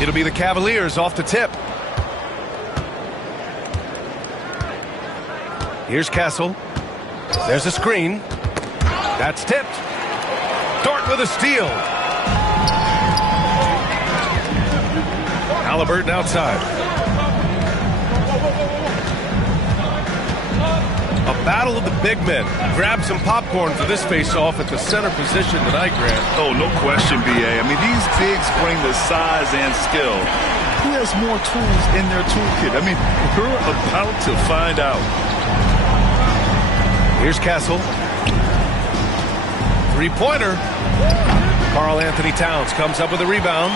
It'll be the Cavaliers off the tip. Here's Castle. There's a screen. That's tipped. Dort with a steal. Halliburton outside. A battle of the big men. Grab some popcorn for this face-off at the center position tonight, Grant. Oh, no question, B.A. I mean, these bigs bring the size and skill. Who has more tools in their toolkit? I mean, we're about to find out. Here's Castle. Three-pointer. Karl-Anthony Towns comes up with a rebound.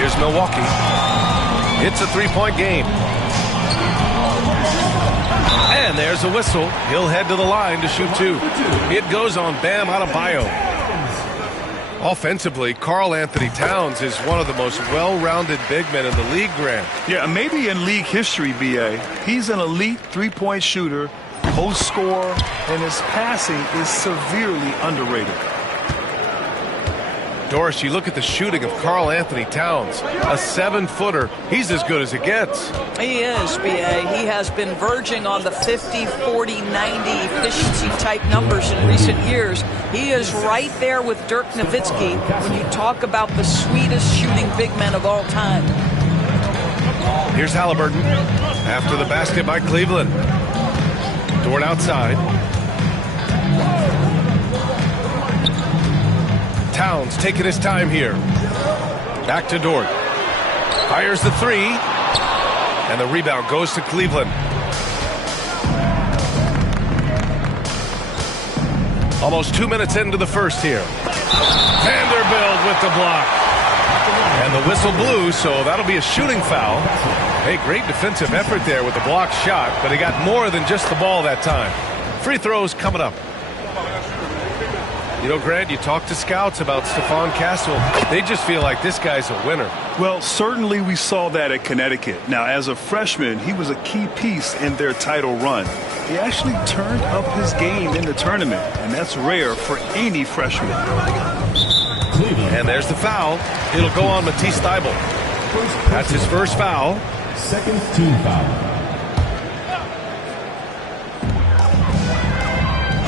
Here's Milwaukee. It's a three-point game. And there's a whistle. He'll head to the line to shoot two. It goes on Bam Adebayo. Offensively, Karl-Anthony Towns is one of the most well-rounded big men in the league, Grant. Yeah, maybe in league history, B.A. He's an elite three-point shooter, post scorer, and his passing is severely underrated. Doris, you look at the shooting of Karl-Anthony Towns, a 7-footer. He's as good as it gets. He is, B.A. He has been verging on the 50, 40, 90 efficiency type numbers in recent years. He is right there with Dirk Nowitzki when you talk about the sweetest shooting big men of all time. Here's Halliburton after the basket by Cleveland. Dort outside. Towns taking his time here. Back to Dort. Fires the three. And the rebound goes to Cleveland. Almost 2 minutes into the first here. Vanderbilt with the block. And the whistle blew, so that'll be a shooting foul. Hey, great defensive effort there with the block shot, but he got more than just the ball that time. Free throws coming up. You know, Grant, you talk to scouts about Stephon Castle. They just feel like this guy's a winner. Well, certainly we saw that at Connecticut. Now, as a freshman, he was a key piece in their title run. He actually turned up his game in the tournament, and that's rare for any freshman. And there's the foul. It'll go on Matisse Thybulle. That's his first foul. Second team foul.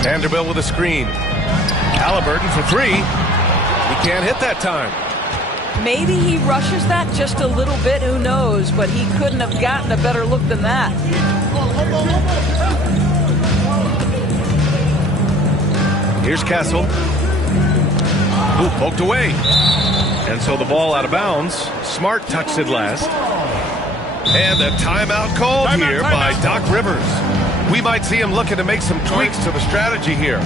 Vanderbilt with a screen. Halliburton for three. He can't hit that time. Maybe he rushes that just a little bit, who knows, but he couldn't have gotten a better look than that. Here's Castle. Ooh, poked away. And so the ball out of bounds. Smart touched it last. And a timeout called here by Doc Rivers. We might see him looking to make some tweaks to the strategy here.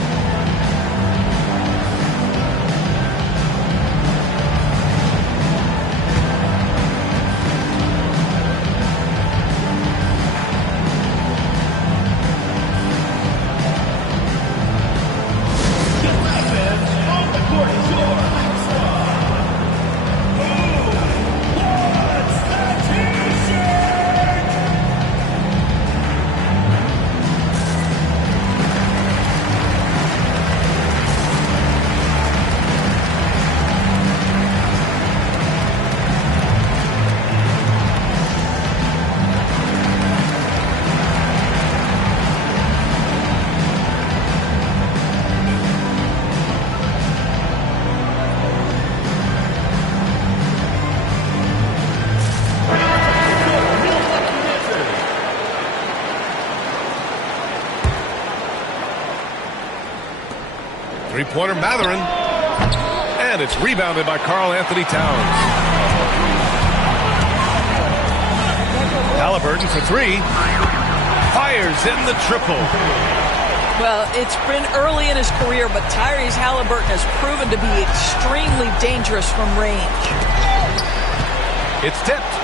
Three-pointer Mathurin. And it's rebounded by Karl-Anthony Towns. Halliburton for three. Fires in the triple. Well, it's been early in his career, but Tyrese Halliburton has proven to be extremely dangerous from range. It's tipped.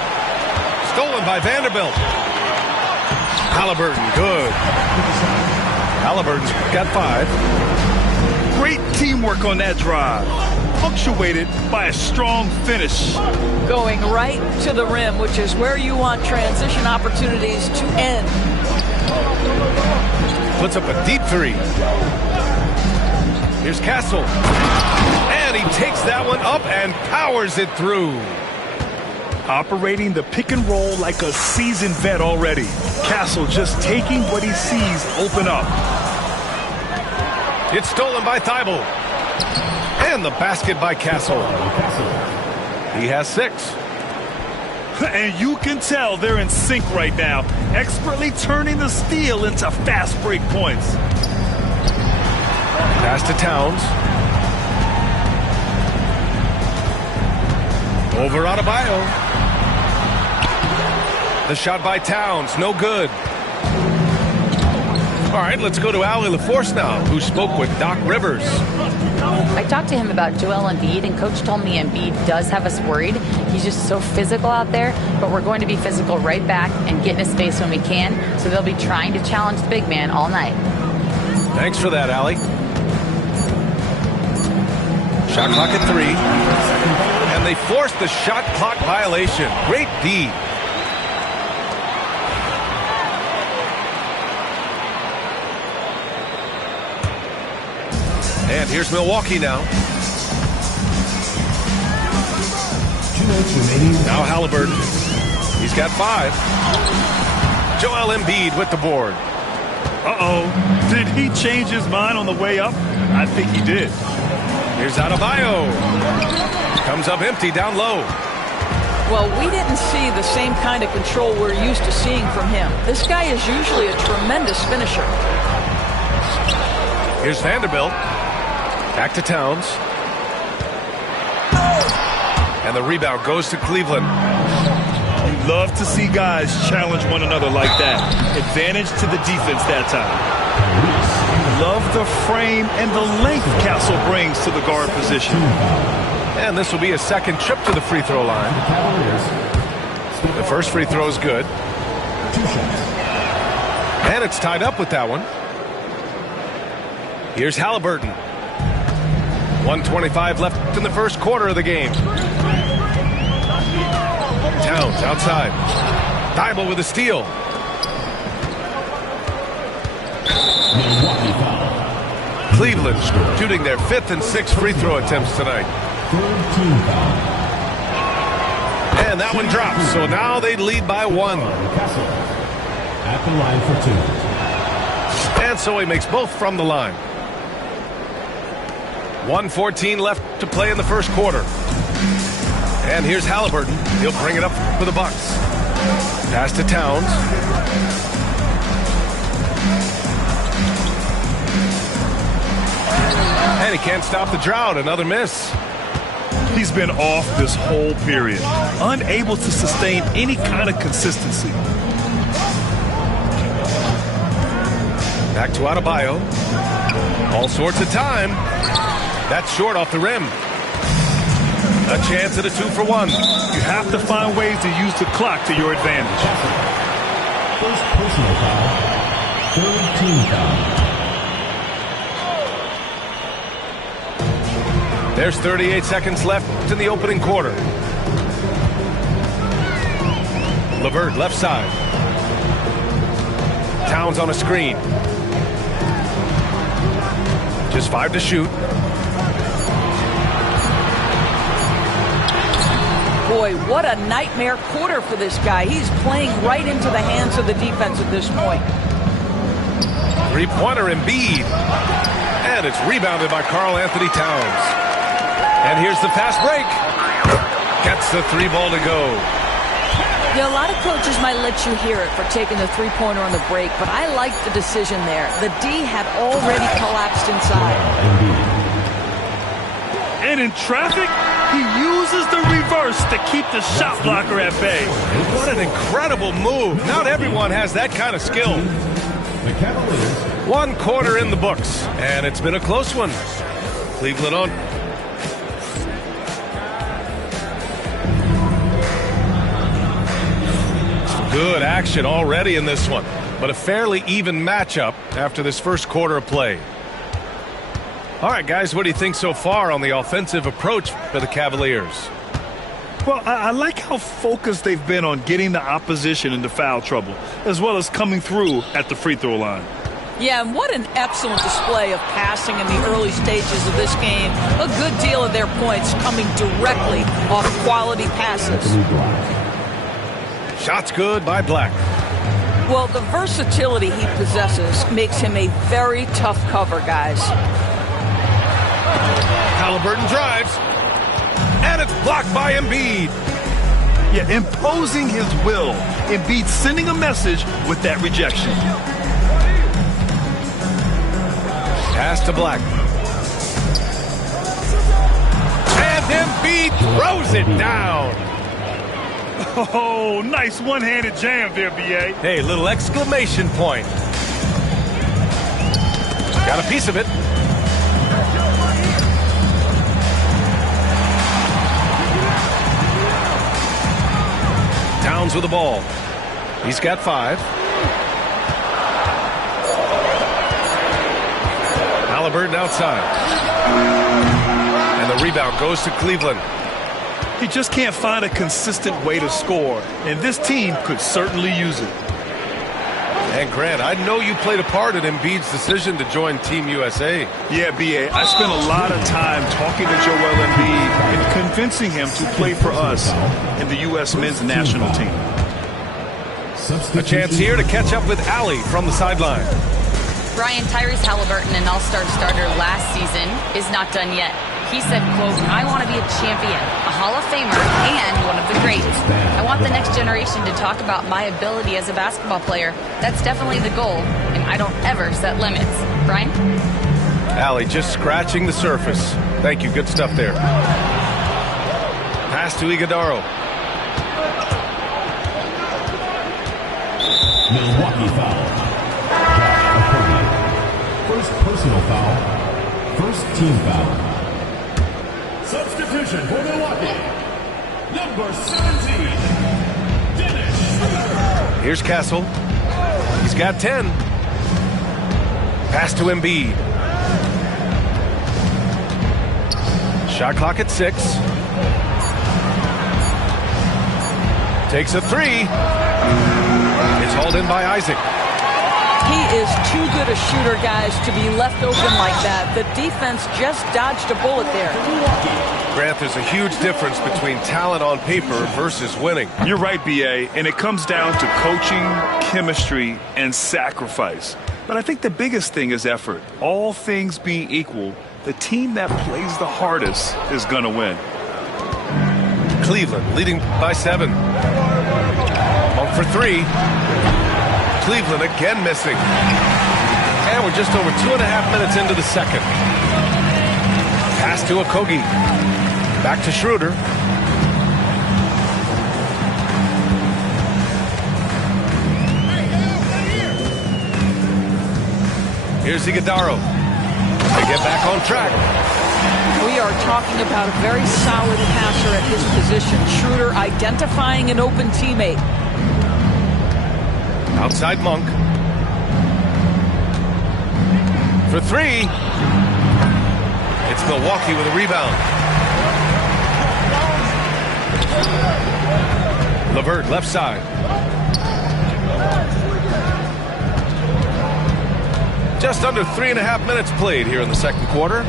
Stolen by Vanderbilt. Halliburton, good. Halliburton's got 5. Great teamwork on that drive, punctuated by a strong finish. Going right to the rim, which is where you want transition opportunities to end. Puts up a deep three. Here's Castle. And he takes that one up up and powers it through. Operating the pick and roll like a seasoned vet already. Castle just taking what he sees open up. It's stolen by Thibault. And the basket by Castle. He has 6. And you can tell they're in sync right now, expertly turning the steal into fast break points. Pass to Towns. Over Adebayo. The shot by Towns, no good. All right, let's go to Allie LaForce now, who spoke with Doc Rivers. I talked to him about Joel Embiid, and Coach told me Embiid does have us worried. He's just so physical out there, but we're going to be physical right back and get in his space when we can, so they'll be trying to challenge the big man all night. Thanks for that, Allie. Shot clock at 3. And they forced the shot clock violation. Great D. And here's Milwaukee now. 2 minutes remaining. Now Halliburton. He's got 5. Joel Embiid with the board. Uh-oh. Did he change his mind on the way up? I think he did. Here's Adebayo. Comes up empty down low. Well, we didn't see the same kind of control we're used to seeing from him. This guy is usually a tremendous finisher. Here's Vanderbilt. Back to Towns. And the rebound goes to Cleveland. You love to see guys challenge one another like that. Advantage to the defense that time. You love the frame and the length Castle brings to the guard position. And this will be a second trip to the free throw line. The first free throw is good. 2 shots. And it's tied up with that one. Here's Halliburton. 1:25 left in the first quarter of the game. Towns outside. Thibault with a steal. Cleveland shooting their 5th and 6th free throw attempts tonight. And that one drops. So now they lead by 1. At the line for 2. And so he makes both from the line. 1:14 left to play in the first quarter. And here's Halliburton. He'll bring it up for the Bucks. Pass to Towns. And he can't stop the drought. Another miss. He's been off this whole period, unable to sustain any kind of consistency. Back to Adebayo. All sorts of time. That's short off the rim. A chance at a 2-for-1. You have to find ways to use the clock to your advantage. First personal foul. Third team foul. There's 38 seconds left in the opening quarter. LeVert left side. Towns on a screen. Just 5 to shoot. Boy, what a nightmare quarter for this guy. He's playing right into the hands of the defense at this point. 3-pointer Embiid. And it's rebounded by Karl-Anthony Towns. And here's the fast break. Gets the 3-ball to go. Yeah, a lot of coaches might let you hear it for taking the 3-pointer on the break, but I like the decision there. The D had already collapsed inside. And in traffic, he uses the reverse to keep the shot blocker at bay. What an incredible move. Not everyone has that kind of skill. The Cavaliers. 1 quarter in the books, and it's been a close one. Cleveland on. Some good action already in this one, but a fairly even matchup after this first quarter of play. All right, guys, what do you think so far on the offensive approach for the Cavaliers? Well, I like how focused they've been on getting the opposition into foul trouble, as well as coming through at the free throw line. Yeah, and what an excellent display of passing in the early stages of this game. A good deal of their points coming directly off quality passes. Shot's good by Black. Well, the versatility he possesses makes him a very tough cover, guys. Halliburton drives. And it's blocked by Embiid. Yeah, imposing his will. Embiid sending a message with that rejection. Pass to Black. And Embiid throws it down. Oh, nice one-handed jam there, B.A. Hey, little exclamation point. Got a piece of it. Towns with the ball. He's got 5. Halliburton outside. And the rebound goes to Cleveland. He just can't find a consistent way to score, and this team could certainly use it. And Grant, I know you played a part in Embiid's decision to join Team USA. Yeah, B.A., I spent a lot of time talking to Joel Embiid and convincing him to play for us in the U.S. men's national team. A chance here to catch up with Allie from the sideline. Brian, Tyrese Halliburton, an all-star starter last season, is not done yet. He said, quote, "I want to be a champion, a Hall of Famer, and one of the greats. I want the next generation to talk about my ability as a basketball player. That's definitely the goal, and I don't ever set limits." Brian? Allie just scratching the surface. Thank you. Good stuff there. Pass to Iguodaro. Milwaukee foul. First personal foul. First team foul. Substitution for Milwaukee. Number 17. Dennis Schroeder. Here's Castle. He's got 10. Pass to Embiid. Shot clock at 6. Takes a 3. It's hauled in by Isaac. He is too good a shooter, guys, to be left open like that. The defense just dodged a bullet there. Grant, there's a huge difference between talent on paper versus winning. You're right, B.A., and it comes down to coaching, chemistry, and sacrifice. But I think the biggest thing is effort. All things being equal, the team that plays the hardest is going to win. Cleveland leading by 7. Monk for 3. Cleveland again missing. And we're just over 2.5 minutes into the second. Pass to Okogie. Back to Schroeder. Here's Iguodaro. They get back on track. We are talking about a very solid passer at his position. Schroeder identifying an open teammate. Outside Monk. For 3. It's Milwaukee with a rebound. LeVert left side. Just under 3.5 minutes played here in the second quarter.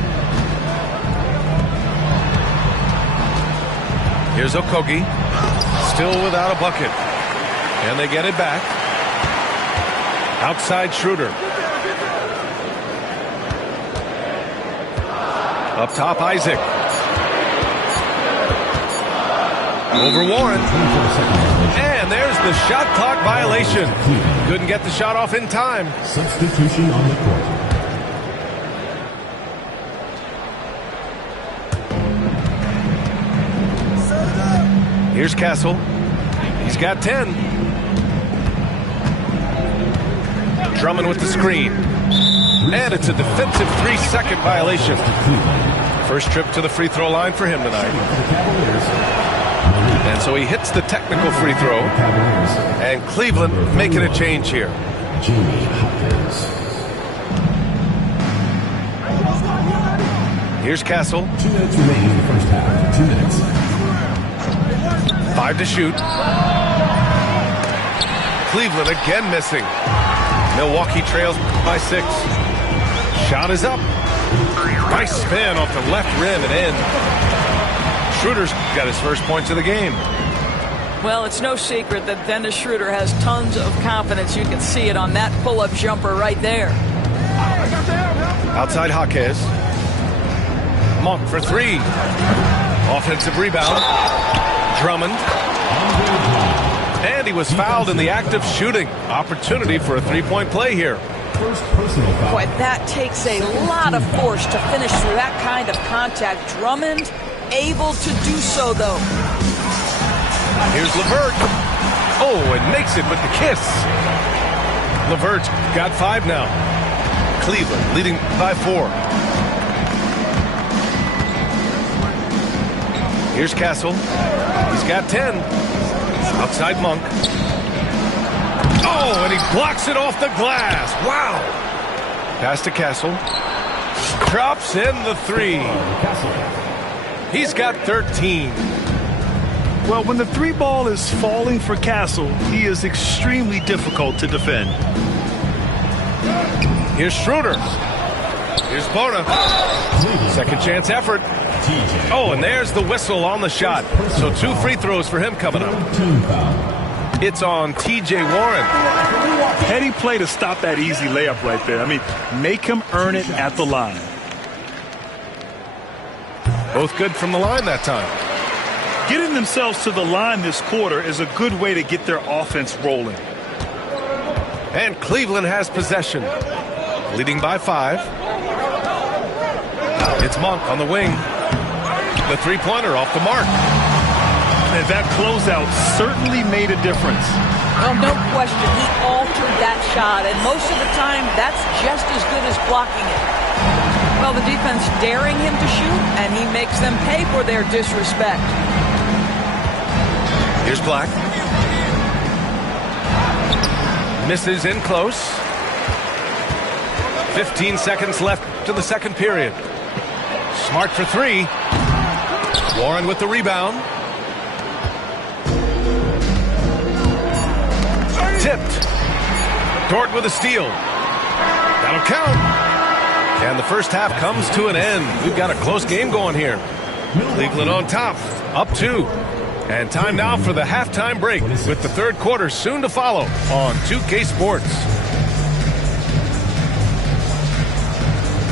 Here's Okogie. Still without a bucket. And they get it back. Outside Schroeder. Up top, Isaac. Over Warren. And there's the shot clock violation. Couldn't get the shot off in time. Substitution on the court. Here's Castle. He's got 10. Drummond with the screen. And it's a defensive 3-second violation. First trip to the free throw line for him tonight. And so he hits the technical free throw. And Cleveland making a change here. Here's Castle. 2 minutes remaining in the first half. 2 minutes. 5 to shoot. Cleveland again missing. Milwaukee trails by 6. Shot is up. Nice spin off the left rim and in. Schroeder's got his first points of the game. Well, it's no secret that Dennis Schroeder has tons of confidence. You can see it on that pull-up jumper right there. Outside Jaquez. Monk for 3. Offensive rebound. Drummond. And he was fouled in the act of shooting. Opportunity for a 3-point play here. First personal foul. Boy, that takes a lot of force to finish through that kind of contact. Drummond able to do so, though. Here's LeVert. Oh, and makes it with the kiss. LeVert's got 5 now. Cleveland leading by 4. Here's Castle. He's got 10. Outside Monk. Oh, and he blocks it off the glass. Wow. Pass to Castle. Drops in the 3. He's got 13. Well, when the 3 ball is falling for Castle, he is extremely difficult to defend. Here's Schroeder. Here's Bona. Second chance effort. Oh, and there's the whistle on the shot. So 2 free throws for him coming up. It's on T.J. Warren. Heady play to stop that easy layup right there. I mean, make him earn it at the line. Both good from the line that time. Getting themselves to the line this quarter is a good way to get their offense rolling. And Cleveland has possession. Leading by 5. It's Monk on the wing. The 3-pointer off the mark. And that closeout certainly made a difference. Well, no question, he altered that shot, and most of the time, that's just as good as blocking it. Well, the defense daring him to shoot, and he makes them pay for their disrespect. Here's Black. Misses in close. 15 seconds left to the second period. Smart for 3. Warren with the rebound. Tipped. Dort with a steal. That'll count. And the first half comes to an end. We've got a close game going here. Cleveland on top, up 2. And time now for the halftime break with the third quarter soon to follow on 2K Sports.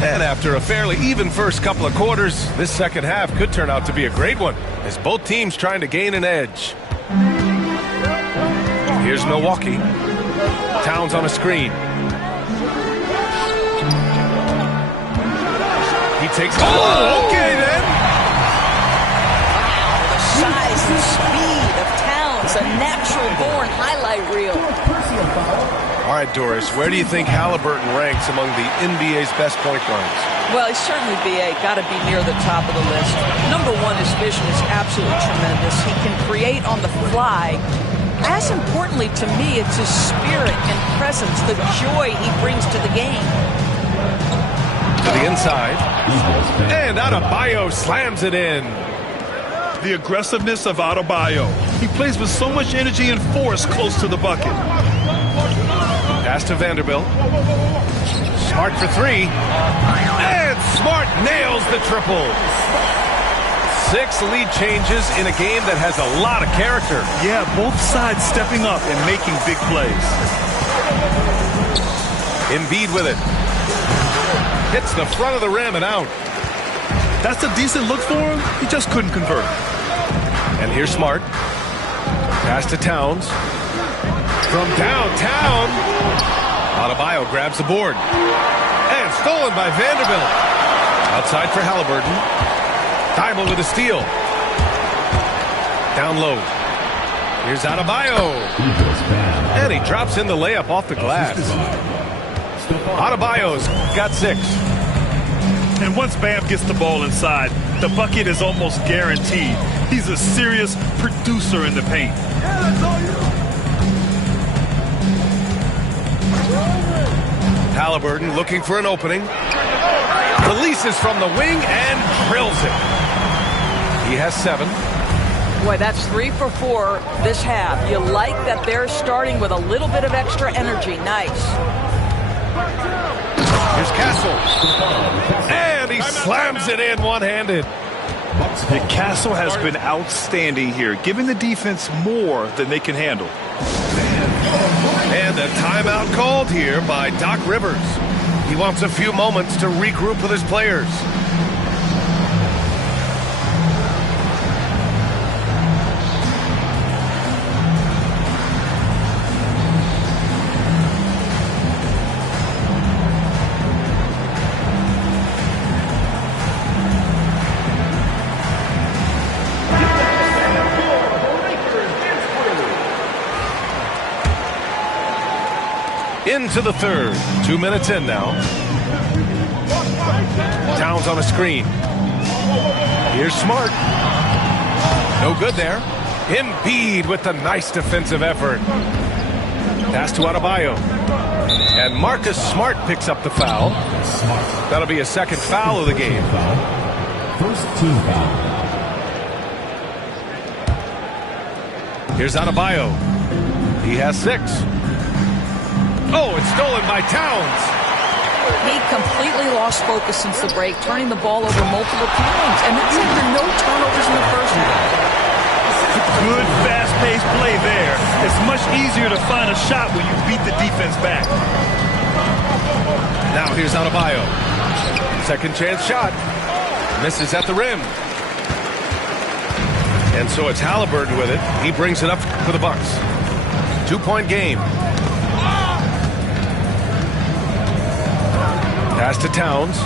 And after a fairly even first couple of quarters, this second half could turn out to be a great one as both teams trying to gain an edge. Here's Milwaukee. Towns on a screen. He takes... Oh, okay then! Wow, the size and speed of Towns, a natural-born highlight reel. All right, Doris, where do you think Halliburton ranks among the NBA's best point guards? Well, he's certainly, B.A., got to be near the top of the list. Number 1, his vision is absolutely tremendous. He can create on the fly. As importantly to me, it's his spirit and presence, the joy he brings to the game. To the inside. And Adebayo slams it in. The aggressiveness of Adebayo. He plays with so much energy and force close to the bucket. Pass to Vanderbilt. Smart for 3. And Smart nails the triple. 6 lead changes in a game that has a lot of character. Yeah, both sides stepping up and making big plays. Embiid with it. Hits the front of the rim and out. That's a decent look for him. He just couldn't convert. And here's Smart. Pass to Towns. From downtown. Adebayo grabs the board. And stolen by Vanderbilt. Outside for Halliburton. Thybulle with a steal. Down low. Here's Adebayo. And he drops in the layup off the glass. Adebayo's got 6. And once Bam gets the ball inside, the bucket is almost guaranteed. He's a serious producer in the paint. Halliburton looking for an opening. Releases from the wing and drills it. He has 7. Boy, that's 3 for 4 this half. You like that they're starting with a little bit of extra energy. Nice. Here's Castle. And he slams it in one-handed. Yeah, Castle has been outstanding here, giving the defense more than they can handle. And a timeout called here by Doc Rivers. He wants a few moments to regroup with his players. Into the third. 2 minutes in now. Towns on a screen. Here's Smart. No good there. Embiid with the nice defensive effort. Pass to Adebayo. And Marcus Smart picks up the foul. That'll be a second foul of the game. First team foul. Here's Adebayo. He has 6. Oh, it's stolen by Towns. He completely lost focus since the break, turning the ball over multiple times. And that's after no turnovers in the first half. Good, fast-paced play there. It's much easier to find a shot when you beat the defense back. Now here's Adebayo. Second chance shot. Misses at the rim. And so it's Halliburton with it. He brings it up for the Bucks. 2-point game. Pass to Towns.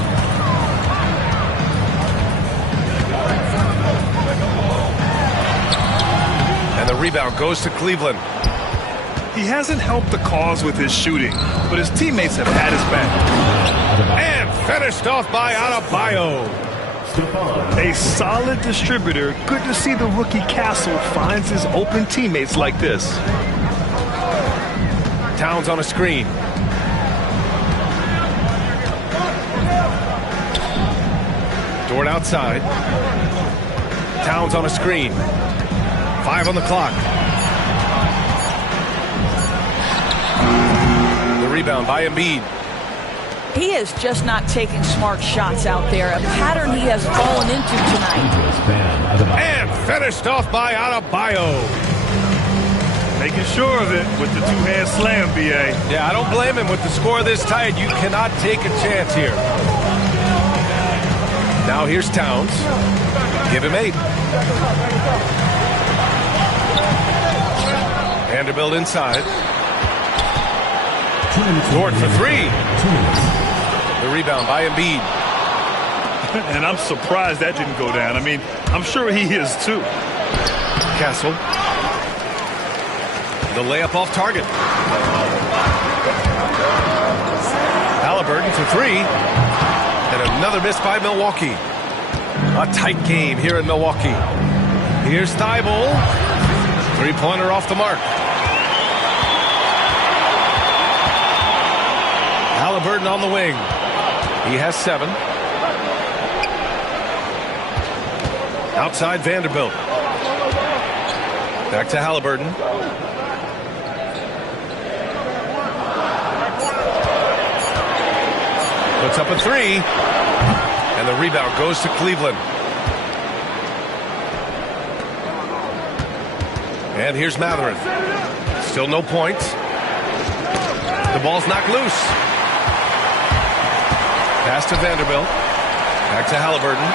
And the rebound goes to Cleveland. He hasn't helped the cause with his shooting, but his teammates have had his back. And finished off by Adebayo. A solid distributor. Good to see the rookie Castle finds his open teammates like this. Towns on a screen. Dort outside. Towns on a screen. 5 on the clock. The rebound by Embiid. He is just not taking smart shots out there, a pattern he has fallen into tonight. And finished off by Adebayo. Making sure of it with the two-hand slam, B.A. Yeah, I don't blame him. With the score this tight, you cannot take a chance here. Now here's Towns. Give him 8. Vanderbilt inside. Dort for 3. The rebound by Embiid. And I'm surprised that didn't go down. I mean, I'm sure he is too. Castle. The layup off target. Halliburton for 3. And another miss by Milwaukee. A tight game here in Milwaukee. Here's Thibault. 3-pointer off the mark. Halliburton on the wing. He has 7. Outside Vanderbilt. Back to Halliburton. Puts up a 3. And the rebound goes to Cleveland. And here's Mathurin. Still no points. The ball's knocked loose. Pass to Vanderbilt. Back to Halliburton.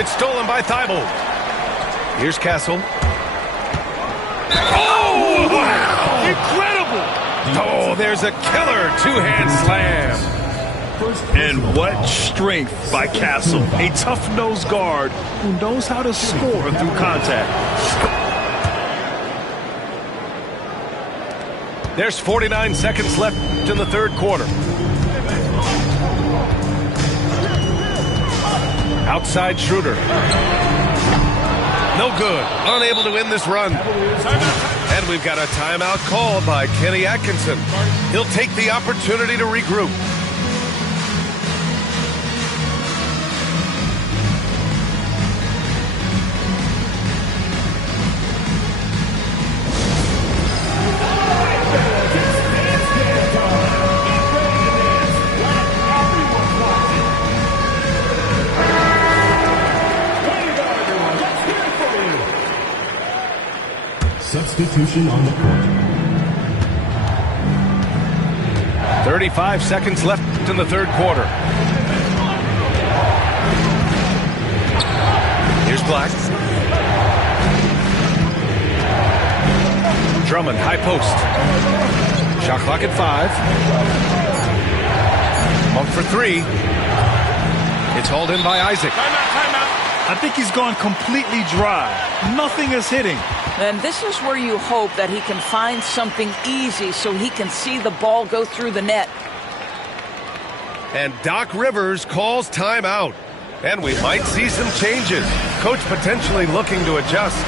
It's stolen by Thibault. Here's Castle. Oh, wow! Incredible! Oh, there's a killer two-hand slam. And what strength by Castle. A tough-nosed guard who knows how to score through contact. There's 49 seconds left in the third quarter. Outside Schroeder. No good. Unable to win this run. And we've got a timeout called by Kenny Atkinson. He'll take the opportunity to regroup. Substitution on the court. 35 seconds left in the third quarter. Here's Black. Drummond, high post. Shot clock at 5. Monk for 3. It's hauled in by Isaac. Timeout. I think he's gone completely dry. Nothing is hitting. And this is where you hope that he can find something easy so he can see the ball go through the net. And Doc Rivers calls timeout. And we might see some changes. Coach potentially looking to adjust.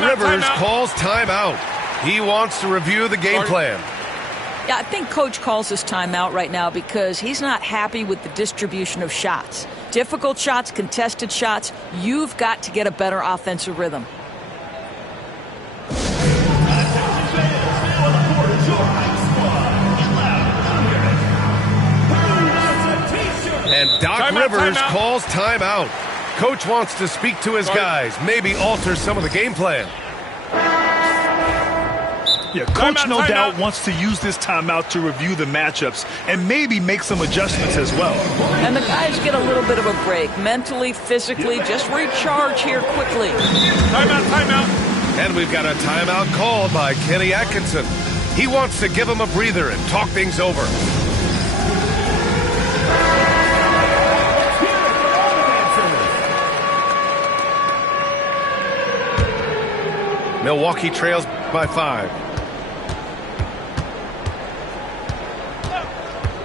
Rivers calls timeout. He wants to review the game plan. Yeah, I think Coach calls this timeout right now because he's not happy with the distribution of shots. Difficult shots, contested shots. You've got to get a better offensive rhythm. And Doc Rivers calls timeout. Coach wants to speak to his guys, maybe alter some of the game plan. Yeah, Coach no doubt wants to use this timeout to review the matchups and maybe make some adjustments as well. And the guys get a little bit of a break, mentally, physically, just recharge here quickly. Timeout. And we've got a timeout called by Kenny Atkinson. He wants to give him a breather and talk things over. Milwaukee trails by 5.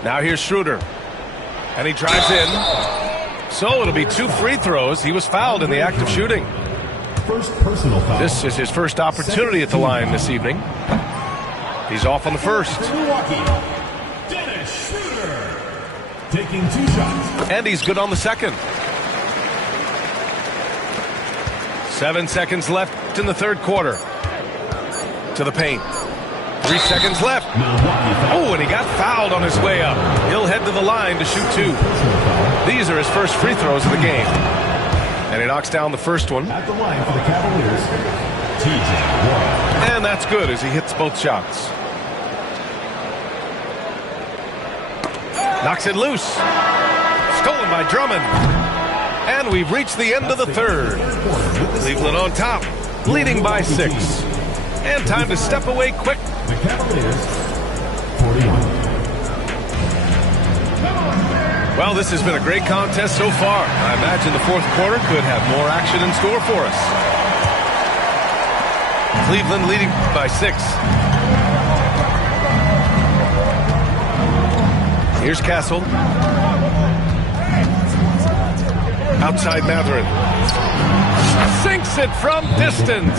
Now here's Schroeder. And he drives in. So it'll be 2 free throws. He was fouled in the act of shooting. First personal foul. This is his first opportunity at the line this evening. He's off on the first. Milwaukee, Dennis Schroeder, taking 2 shots. And he's good on the second. 7 seconds left in the third quarter. To the paint. 3 seconds left. Oh, and he got fouled on his way up. He'll head to the line to shoot 2. These are his first free throws of the game. And he knocks down the first one. At the line for the Cavaliers, TJ Warren. And that's good as he hits both shots. Knocks it loose. Stolen by Drummond. And we've reached the end of the third. Cleveland on top, leading by 6. And time to step away quick. The Cavaliers, 41. Well, this has been a great contest so far. I imagine the fourth quarter could have more action in store for us. Cleveland leading by 6. Here's Castle. Outside Mathurin. Sinks it from distance.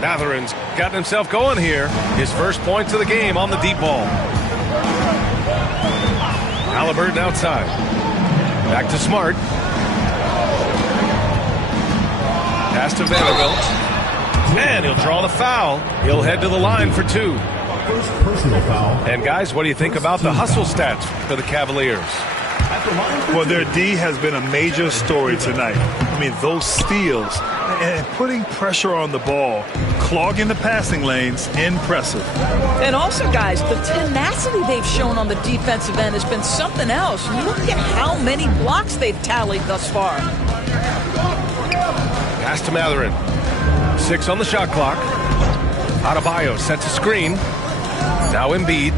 Mathurin's gotten himself going here. His first points of the game on the deep ball. Halliburton outside. Back to Smart. Pass to Vanderbilt. And he'll draw the foul. He'll head to the line for 2. First personal foul. And guys, what do you think about the hustle stats for the Cavaliers? Well, their D has been a major story tonight. I mean, those steals and putting pressure on the ball, clogging the passing lanes, impressive. And also, guys, the tenacity they've shown on the defensive end has been something else. Look at how many blocks they've tallied thus far. Pass to Mathurin. 6 on the shot clock. Adebayo sets a screen. Now Embiid.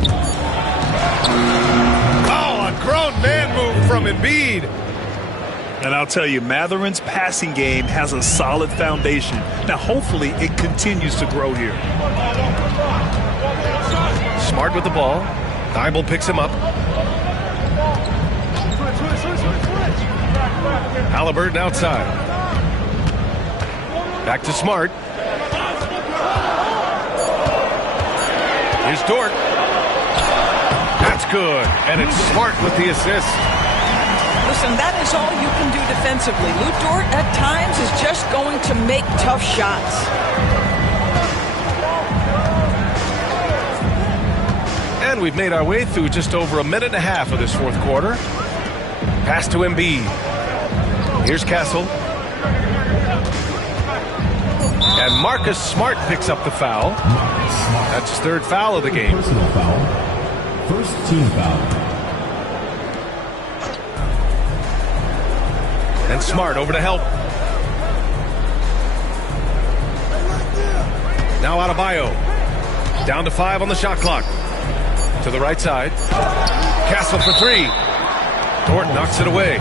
Oh, a grown man move from Embiid. And I'll tell you, Matherin's passing game has a solid foundation. Now, hopefully, it continues to grow here. Smart with the ball. Thibault picks him up. Halliburton outside. Back to Smart. Here's Dort. That's good. And it's Smart with the assist. Listen, that is all you can do defensively. Lou Dort at times is just going to make tough shots. And we've made our way through just over a minute and a half of this fourth quarter. Pass to Embiid. Here's Castle. And Marcus Smart picks up the foul. That's his third foul of the game. Personal foul. First team foul. And Smart over to help. Now Adebayo. Down to 5 on the shot clock. To the right side. Castle for 3. Dort knocks it away.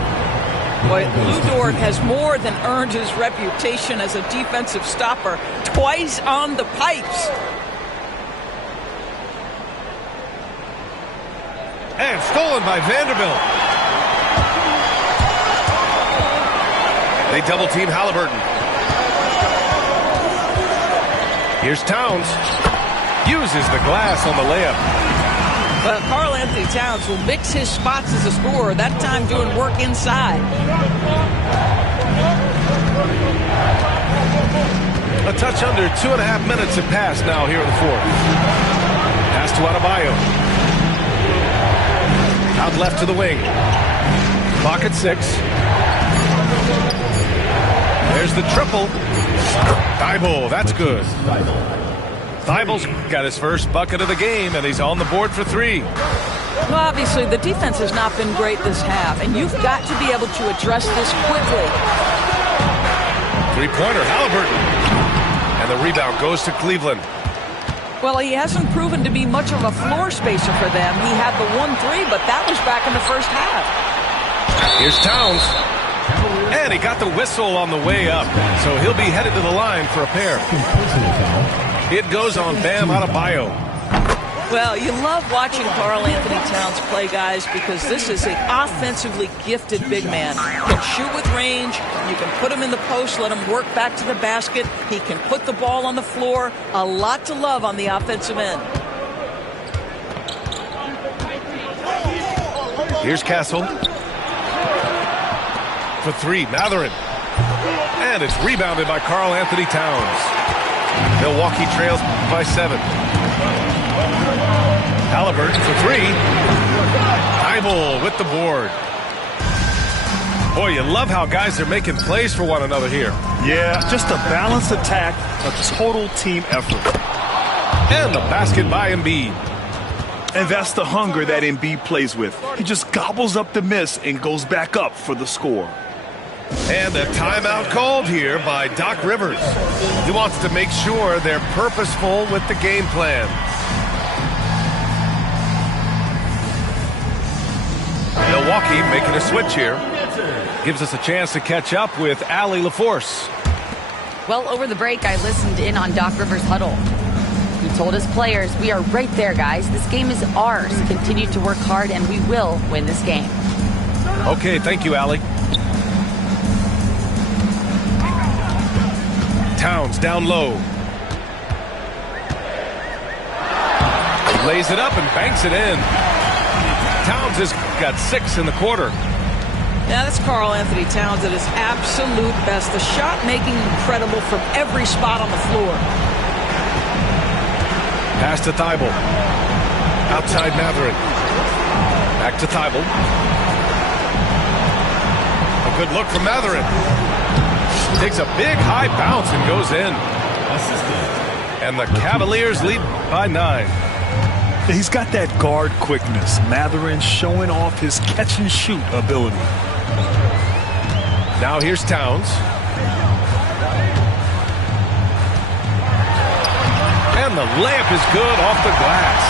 But Lou Dort has more than earned his reputation as a defensive stopper. Twice on the pipes. And stolen by Vanderbilt. They double team Halliburton. Here's Towns. Uses the glass on the layup. But Karl Anthony Towns will mix his spots as a scorer, that time doing work inside. A touch under 2.5 minutes have passed now here in the fourth. Pass to Adebayo. Out left to the wing. Clock at 6. There's the triple. Thibault, that's good. Thibault's got his first bucket of the game, and he's on the board for 3. Well, obviously, the defense has not been great this half, and you've got to be able to address this quickly. Three-pointer, Halliburton. And the rebound goes to Cleveland. Well, he hasn't proven to be much of a floor spacer for them. He had the 1-3, but that was back in the first half. Here's Towns. And he got the whistle on the way up, so he'll be headed to the line for a pair. Personal foul. It goes on Bam Adebayo. Well, you love watching Karl Anthony Towns play, guys, because this is an offensively gifted big man. He can shoot with range. You can put him in the post, let him work back to the basket. He can put the ball on the floor. A lot to love on the offensive end. Here's Castle. For 3, Matherin. And it's rebounded by Karl Anthony Towns. Milwaukee trails by 7. Halliburton for 3. Thibault with the board. Boy, you love how guys are making plays for one another here. Yeah, just a balanced attack, a total team effort. And the basket by Embiid. And that's the hunger that Embiid plays with. He just gobbles up the miss and goes back up for the score. And a timeout called here by Doc Rivers. He wants to make sure they're purposeful with the game plan. Milwaukee making a switch here. Gives us a chance to catch up with Allie LaForce. Well, over the break, I listened in on Doc Rivers' huddle. He told his players, we are right there, guys. This game is ours. Continue to work hard, and we will win this game. Okay, thank you, Allie. Towns down low. Lays it up and banks it in. Towns has got 6 in the quarter. Now that's Karl Anthony Towns at his absolute best. The shot making incredible from every spot on the floor. Pass to Thibault. Outside Matherin. Back to Thibault. A good look from Matherin. Takes a big high bounce and goes in. And the Cavaliers lead by 9. He's got that guard quickness. Matherin showing off his catch and shoot ability. Now here's Towns. And the layup is good off the glass.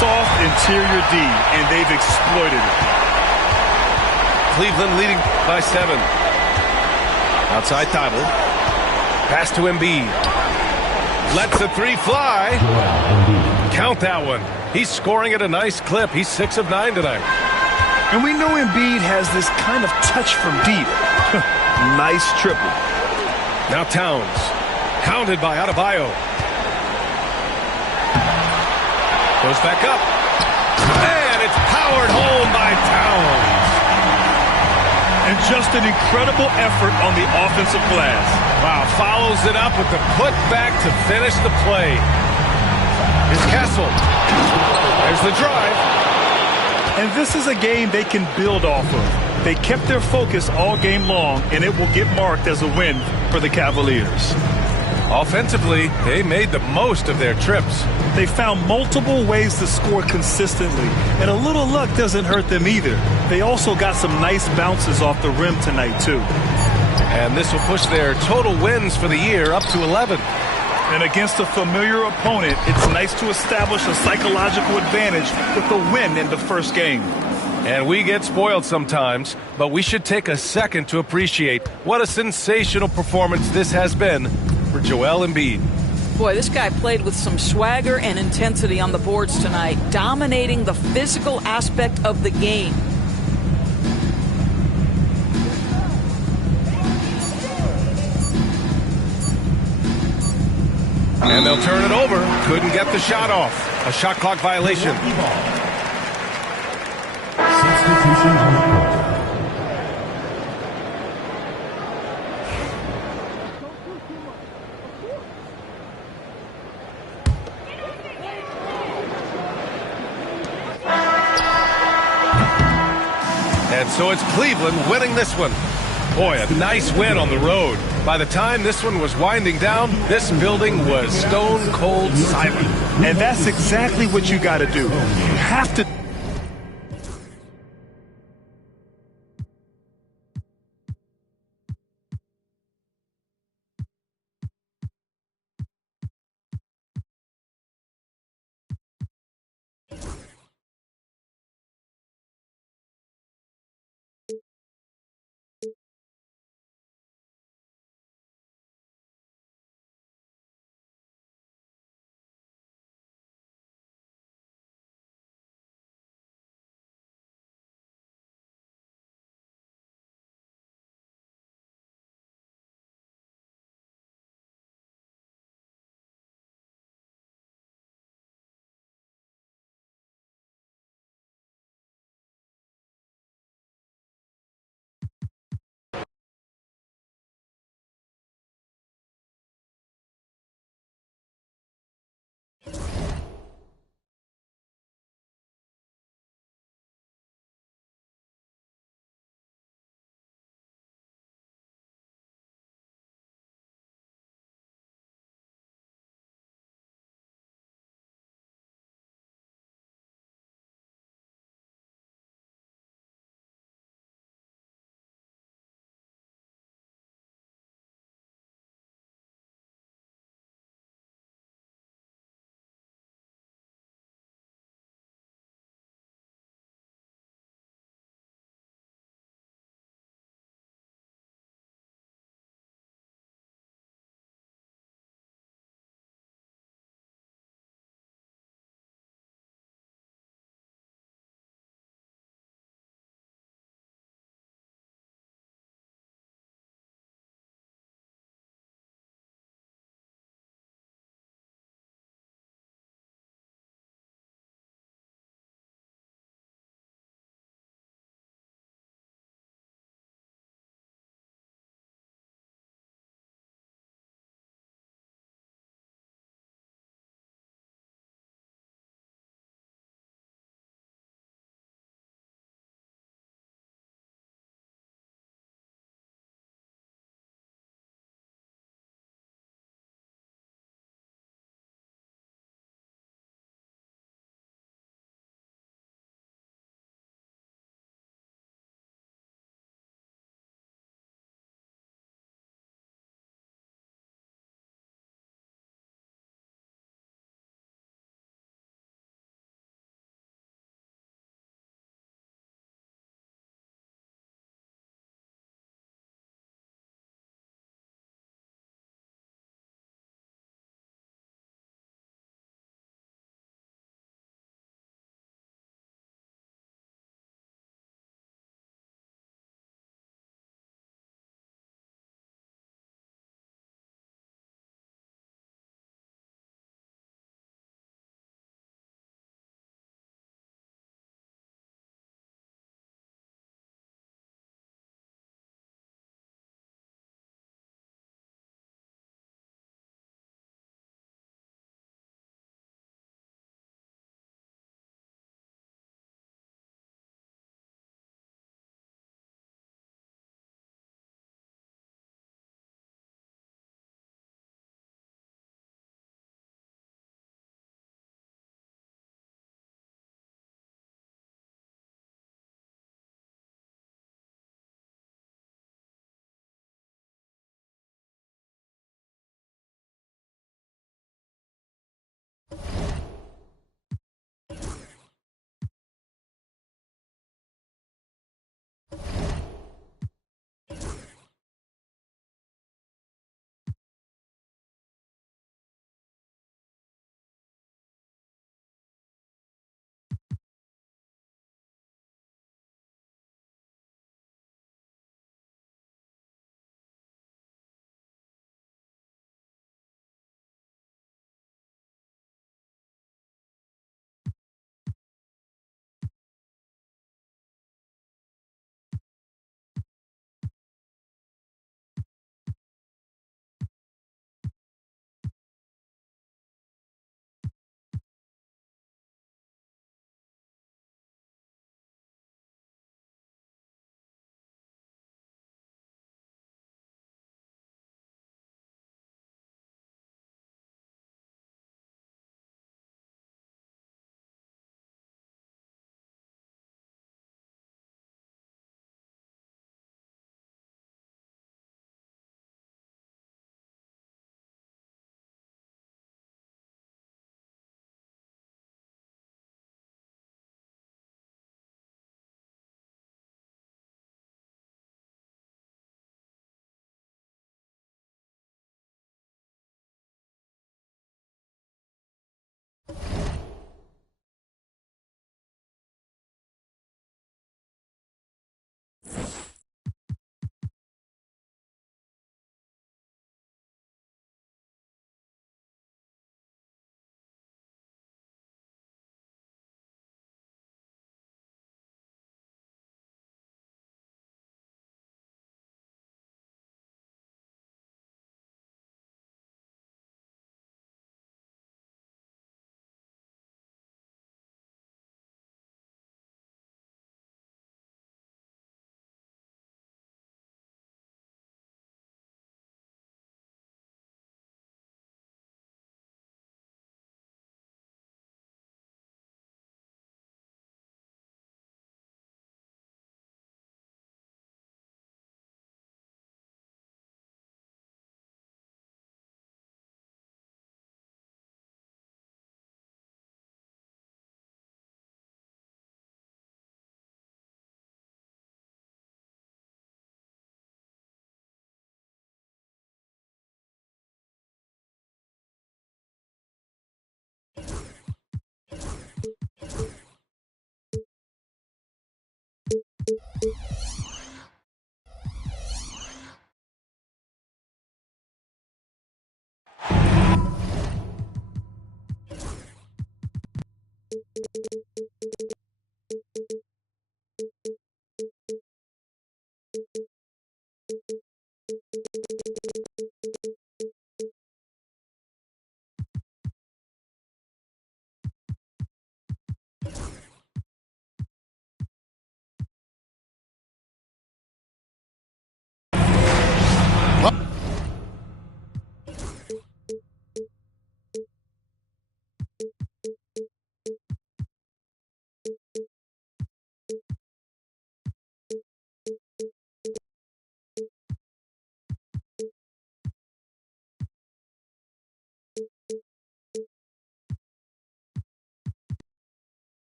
Soft interior D, and they've exploited it. Cleveland leading by 7. Outside Thibault. Pass to Embiid. Lets the three fly. Count that one. He's scoring at a nice clip. He's 6 of 9 tonight. And we know Embiid has this kind of touch from deep. Nice triple. Now Towns. Counted by Adebayo. Goes back up. And it's powered home by Towns. And just an incredible effort on the offensive glass. Wow, follows it up with the putback to finish the play. Here's Castle. There's the drive. And this is a game they can build off of. They kept their focus all game long, and it will get marked as a win for the Cavaliers. Offensively, they made the most of their trips. They found multiple ways to score consistently, and a little luck doesn't hurt them either. They also got some nice bounces off the rim tonight, too. And this will push their total wins for the year up to 11. And against a familiar opponent, it's nice to establish a psychological advantage with the win in the first game. And we get spoiled sometimes, but we should take a second to appreciate what a sensational performance this has been for Joel Embiid. Boy, this guy played with some swagger and intensity on the boards tonight, dominating the physical aspect of the game. And they'll turn it over. Couldn't get the shot off. A shot clock violation. Substitution on the court. And so it's Cleveland winning this one. Boy, a nice win on the road. By the time this one was winding down, this building was stone cold silent. And that's exactly what you got to do. You have to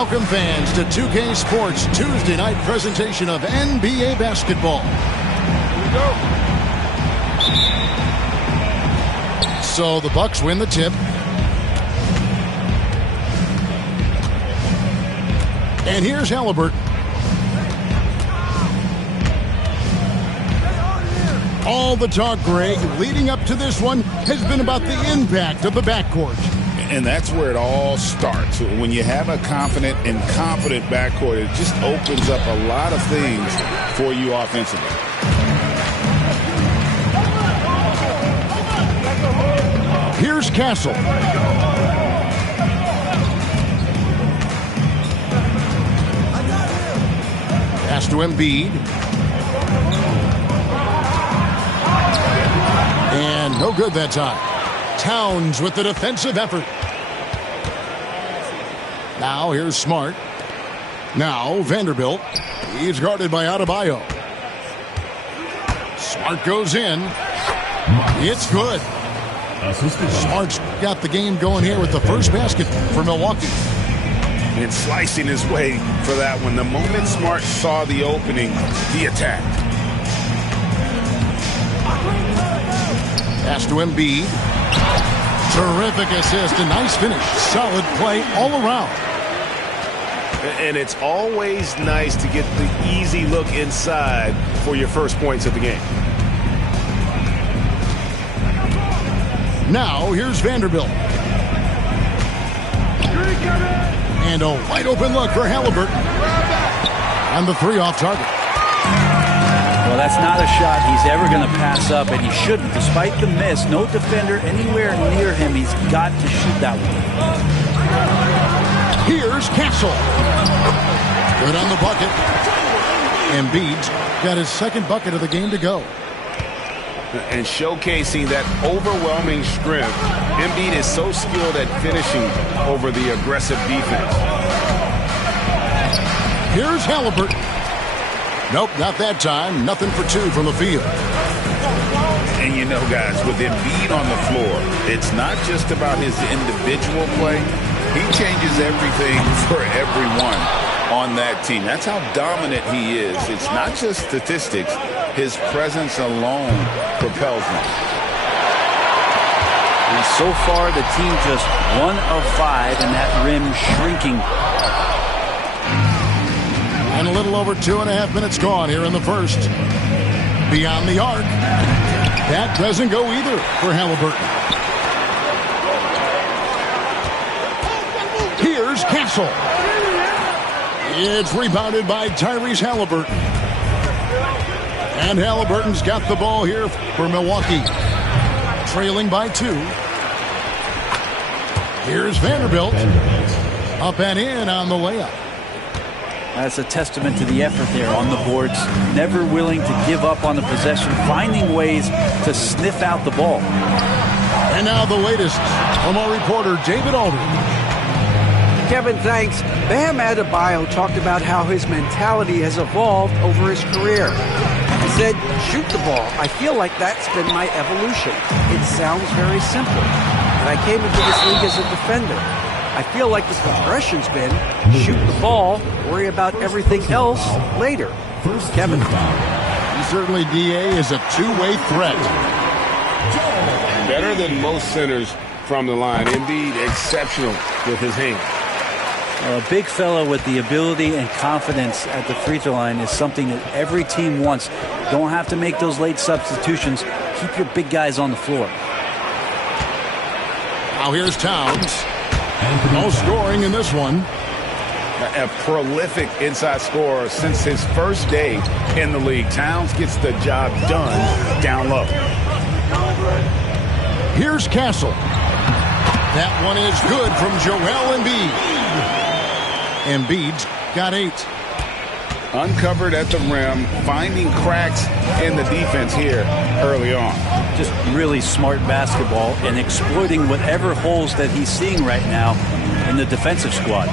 Welcome fans to 2K Sports Tuesday night presentation of NBA basketball. Here we go. So the Bucks win the tip. And here's Halliburton. All the talk, Greg, leading up to this one has been about the impact of the backcourt. And that's where it all starts. When you have a confident and confident backcourt, it just opens up a lot of things for you offensively. Here's Castle. Pass to Embiid. And no good that time. Towns with the defensive effort. Now here's Smart. Now Vanderbilt. He's guarded by Adebayo. Smart goes in. It's good. Smart's got the game going here with the first basket for Milwaukee. And slicing his way for that one. The moment Smart saw the opening, he attacked. Pass to Embiid. Terrific assist, a nice finish. Solid play all around. And it's always nice to get the easy look inside for your first points of the game. Now here's Vanderbilt. And a wide open look for Halliburton. And the 3 off target. Well, that's not a shot he's ever going to pass up, and he shouldn't. Despite the miss, no defender anywhere near him. He's got to shoot that one. Here's Castle. Good on the bucket. Embiid's got his second bucket of the game to go. And showcasing that overwhelming strength, Embiid is so skilled at finishing over the aggressive defense. Here's Halliburton. Nope, not that time. Nothing for 2 from the field. And you know, guys, with Embiid on the floor, it's not just about his individual play. He changes everything for everyone on that team. That's how dominant he is. It's not just statistics. His presence alone propels him. And so far, the team just 1 of 5, and that rim shrinking. And a little over 2.5 minutes gone here in the first. Beyond the arc. That doesn't go either for Halliburton. Here's Castle. It's rebounded by Tyrese Halliburton. And Halliburton's got the ball here for Milwaukee. Trailing by 2. Here's Vanderbilt. Up and in on the layup. That's a testament to the effort there on the boards. Never willing to give up on the possession, finding ways to sniff out the ball. And now the latest from our reporter, David Aldridge. Kevin, thanks. Bam Adebayo talked about how his mentality has evolved over his career. He said, shoot the ball. I feel like that's been my evolution. It sounds very simple. And I came into this league as a defender. I feel like the progression's been shoot the ball, worry about everything else later. Kevin. He certainly, DA, is a two-way threat. Better than most centers from the line. Indeed, exceptional with his hands. A big fellow with the ability and confidence at the free throw line is something that every team wants. Don't have to make those late substitutions. Keep your big guys on the floor. Now here's Towns. No scoring in this one. A prolific inside scorer since his first day in the league. Towns gets the job done down low. Here's Castle. That one is good from Joel Embiid. Embiid's got 8. Uncovered at the rim, finding cracks in the defense here early on. Just really smart basketball and exploiting whatever holes that he's seeing right now in the defensive squad.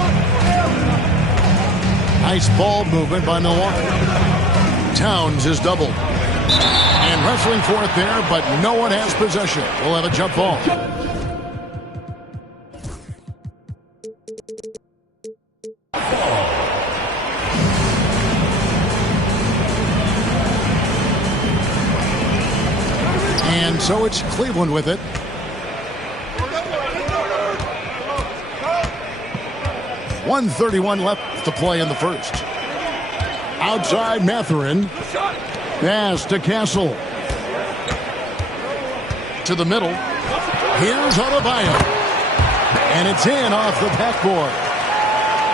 Nice ball movement by Milwaukee. Towns is doubled. And wrestling for it there, but no one has possession. We'll have a jump ball. And so it's Cleveland with it. .131 left to play in the first. Outside Mathurin. Pass to Castle. To the middle. Here's Adebayo. And it's in off the backboard.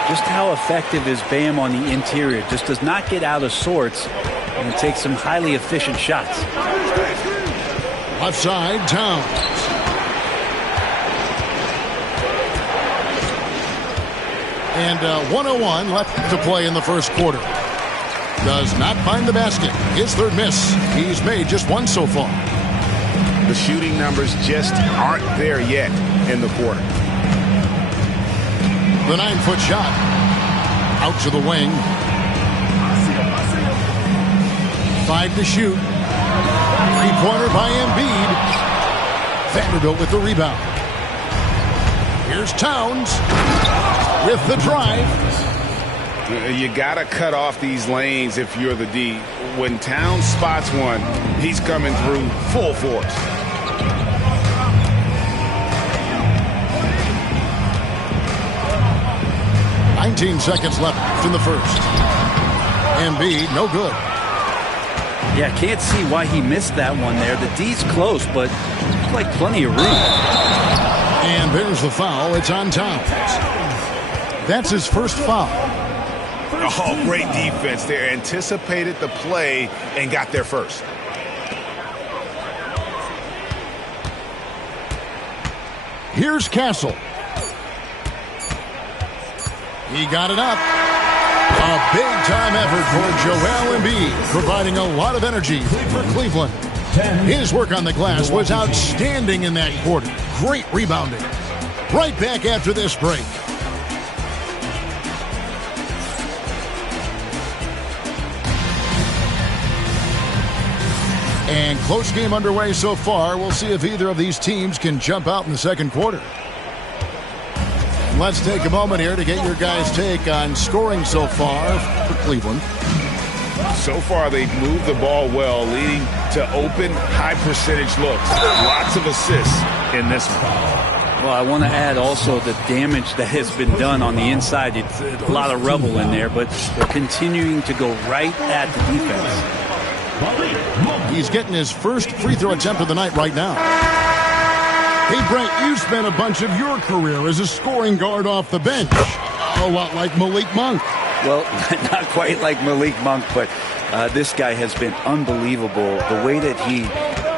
Just how effective is Bam on the interior? Just does not get out of sorts and takes some highly efficient shots. Left side, Towns. And 1:01 left to play in the first quarter. Does not find the basket. His third miss. He's made just 1 so far. The shooting numbers just aren't there yet in the quarter. The 9-foot shot. Out to the wing. 5 to shoot. Three-pointer by Embiid. Vanderbilt with the rebound. Here's Towns with the drive. You got to cut off these lanes if you're the D. When Towns spots one, he's coming through full force. .19 seconds left in the first. Embiid, no good. Yeah, can't see why he missed that one there. The D's close, but like plenty of room. And there's the foul. It's on Towns. That's his first foul. Oh, great defense there. Anticipated the play and got there first. Here's Castle. He got it up. A big-time effort for Joel Embiid, providing a lot of energy for Cleveland. His work on the glass was outstanding in that quarter. Great rebounding. Right back after this break. And close game underway so far. We'll see if either of these teams can jump out in the second quarter. Let's take a moment here to get your guys' take on scoring so far for Cleveland. So far, they've moved the ball well, leading to open, high-percentage looks. Lots of assists in this one. Well, I want to add also the damage that has been done on the inside. It's a lot of rubble in there, but they're continuing to go right at the defense. He's getting his first free throw attempt of the night right now. Hey, Brent, you spent a bunch of your career as a scoring guard off the bench. A lot like Malik Monk. Well, not quite like Malik Monk, but this guy has been unbelievable. The way that he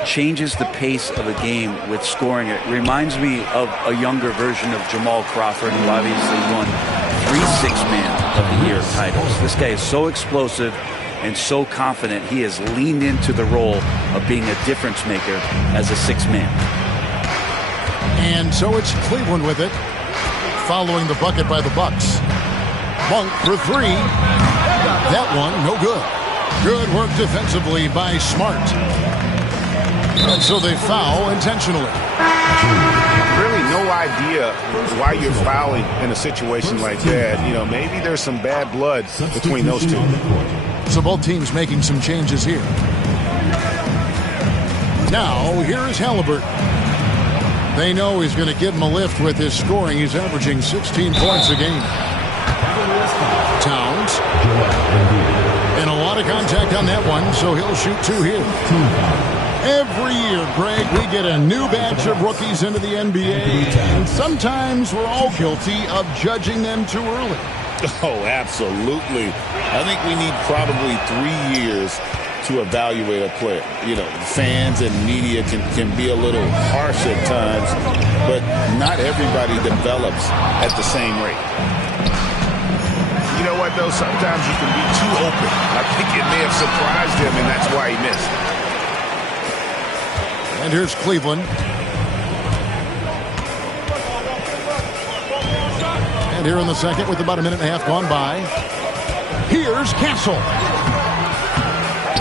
changes the pace of a game with scoring, it reminds me of a younger version of Jamal Crawford, who obviously won 3 Six-Man of the Year titles. This guy is so explosive and so confident. He has leaned into the role of being a difference maker as a six-man. And so it's Cleveland with it, following the bucket by the Bucks. Monk for three. That one, no good. Good work defensively by Smart. And so they foul intentionally. Really no idea why you're fouling in a situation like that. You know, maybe there's some bad blood between those two. So both teams making some changes here. Now, here is Halliburton. They know he's going to give him a lift with his scoring. He's averaging 16 points a game. Towns. And a lot of contact on that one, so he'll shoot 2 here. Every year, Greg, we get a new batch of rookies into the NBA, and sometimes we're all guilty of judging them too early. Oh, absolutely. I think we need probably 3 years to evaluate a player. You know, fans and media can be a little harsh at times, but not everybody develops at the same rate. You know what, though? Sometimes you can be too open. I think it may have surprised him, and that's why he missed. And here's Cleveland. And here in the second, with about a minute and a half gone by, here's Castle.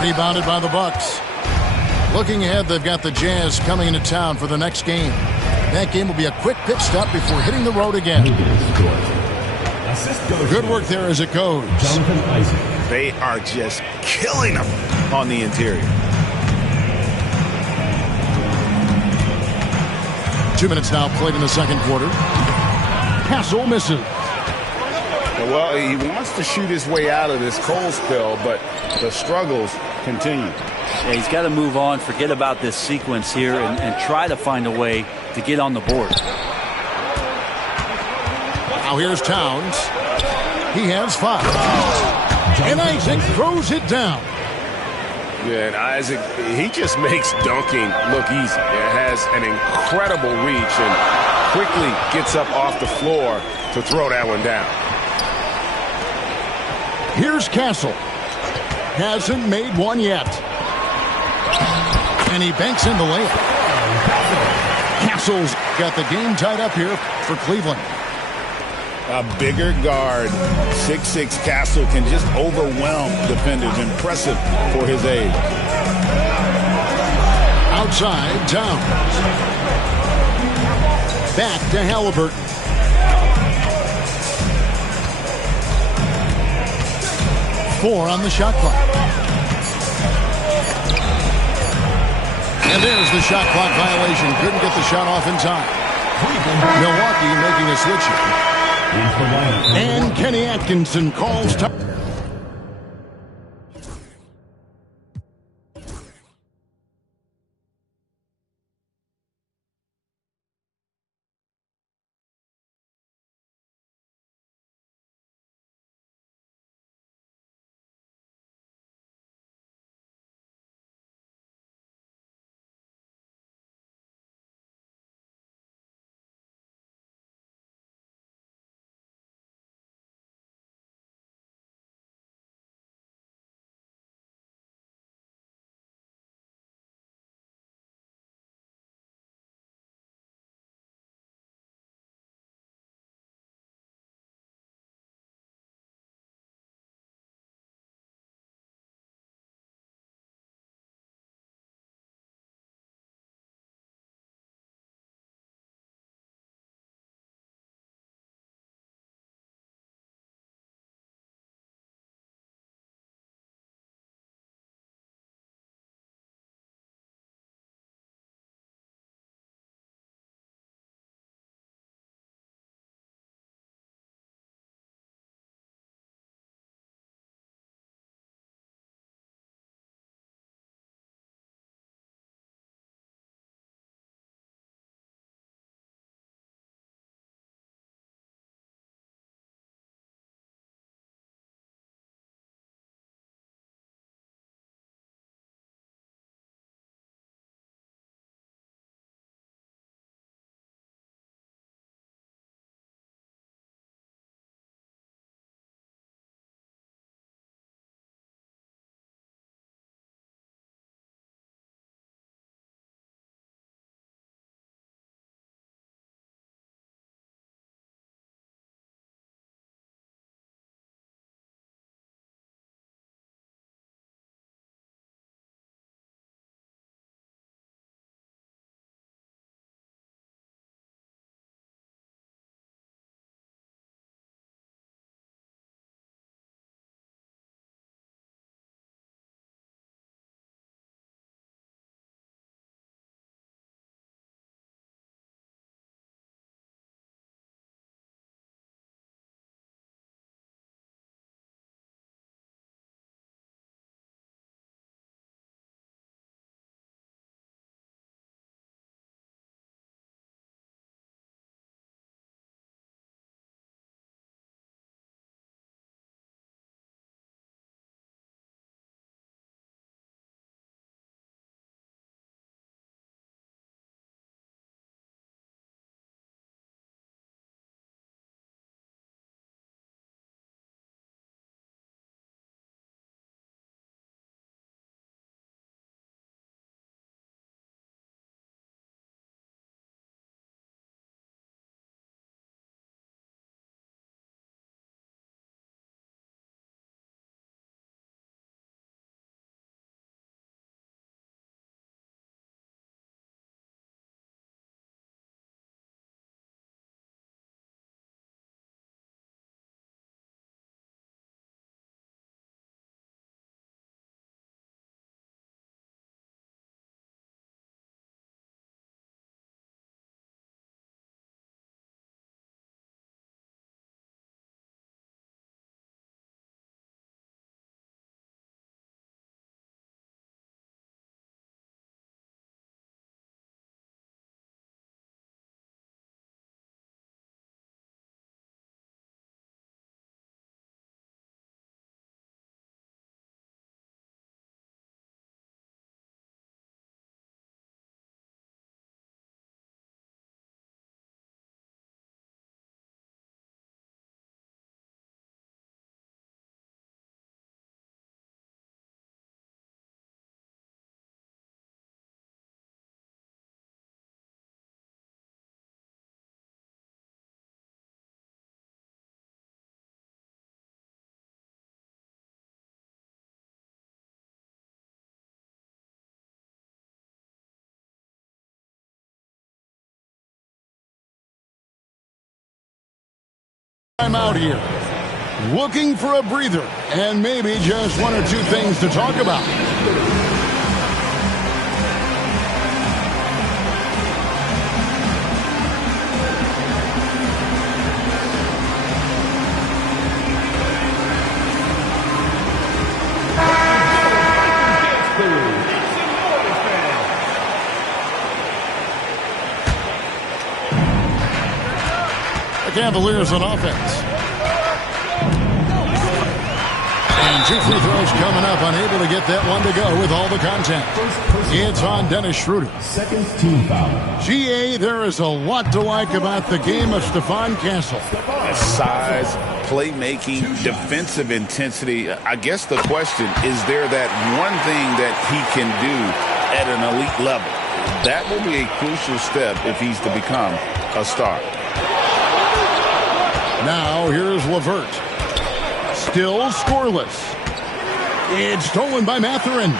Rebounded by the Bucks. Looking ahead, they've got the Jazz coming into town for the next game. That game will be a quick pit stop before hitting the road again. Good work there as it goes. They are just killing them on the interior. 2 minutes now played in the second quarter. Castle misses. Well, he wants to shoot his way out of this cold spell, but the struggles continue. Yeah, he's got to move on, forget about this sequence here, and try to find a way to get on the board. Now here's Towns. He has 5. And Isaac throws it down. Yeah, and Isaac, he just makes dunking look easy. It has an incredible reach and quickly gets up off the floor to throw that one down. Here's Castle. Hasn't made one yet. And he banks in the layup. Castle's got the game tied up here for Cleveland. A bigger guard, 6'6" Castle, can just overwhelm defenders. Impressive for his age. Outside, Towns. Back to Halliburton. Four on the shot clock. And there's the shot clock violation. Couldn't get the shot off in time. Milwaukee making a switch here. And Kenny Atkinson calls time. I'm out here. Looking for a breather and maybe just one or two things to talk about. Cavaliers on offense. And 2 free throws coming up, unable to get that one to go with all the contact. It's on Dennis Schroeder. Second team foul. GA, there is a lot to like about the game of Stephon Castle. Size, playmaking, defensive intensity. I guess the question, is there that one thing that he can do at an elite level? That will be a crucial step if he's to become a star. Now here's LeVert. Still scoreless. It's stolen by Mathurin.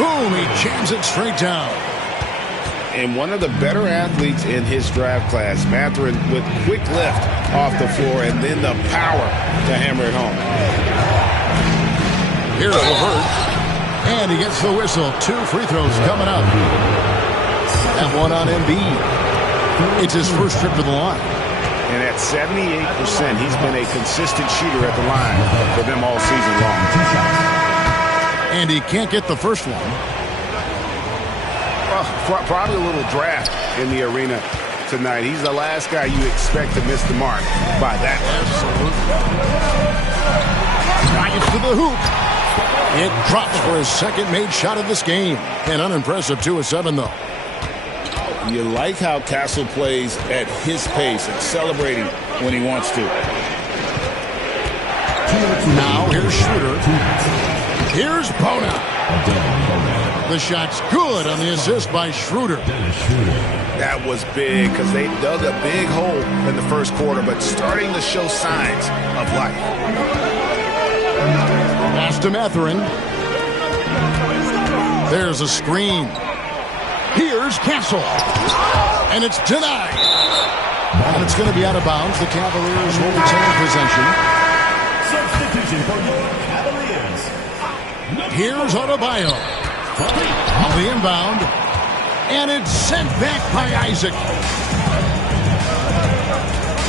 Boom, he jams it straight down. And one of the better athletes in his draft class, Mathurin, with quick lift off the floor and then the power to hammer it home. Here's LeVert. And he gets the whistle. 2 free throws coming up. That one on Embiid. It's his first trip to the line. And at 78%, he's been a consistent shooter at the line for them all season long. And he can't get the first one. Well, probably a little draft in the arena tonight. He's the last guy you expect to miss the mark by that. Drives to the hoop. It drops for his second made shot of this game. An unimpressive 2 of 7, though. You like how Castle plays at his pace and celebrating when he wants to. Now here's Schroeder. Here's Bona. The shot's good on the assist by Schroeder. That was big because they dug a big hole in the first quarter, but starting to show signs of life. Pass to Mathurin. There's a screen. Here's Castle. And it's denied. And it's going to be out of bounds. The Cavaliers will retain possession. Substitution for the Cavaliers. Here's Adebayo. On the inbound. And it's sent back by Isaac.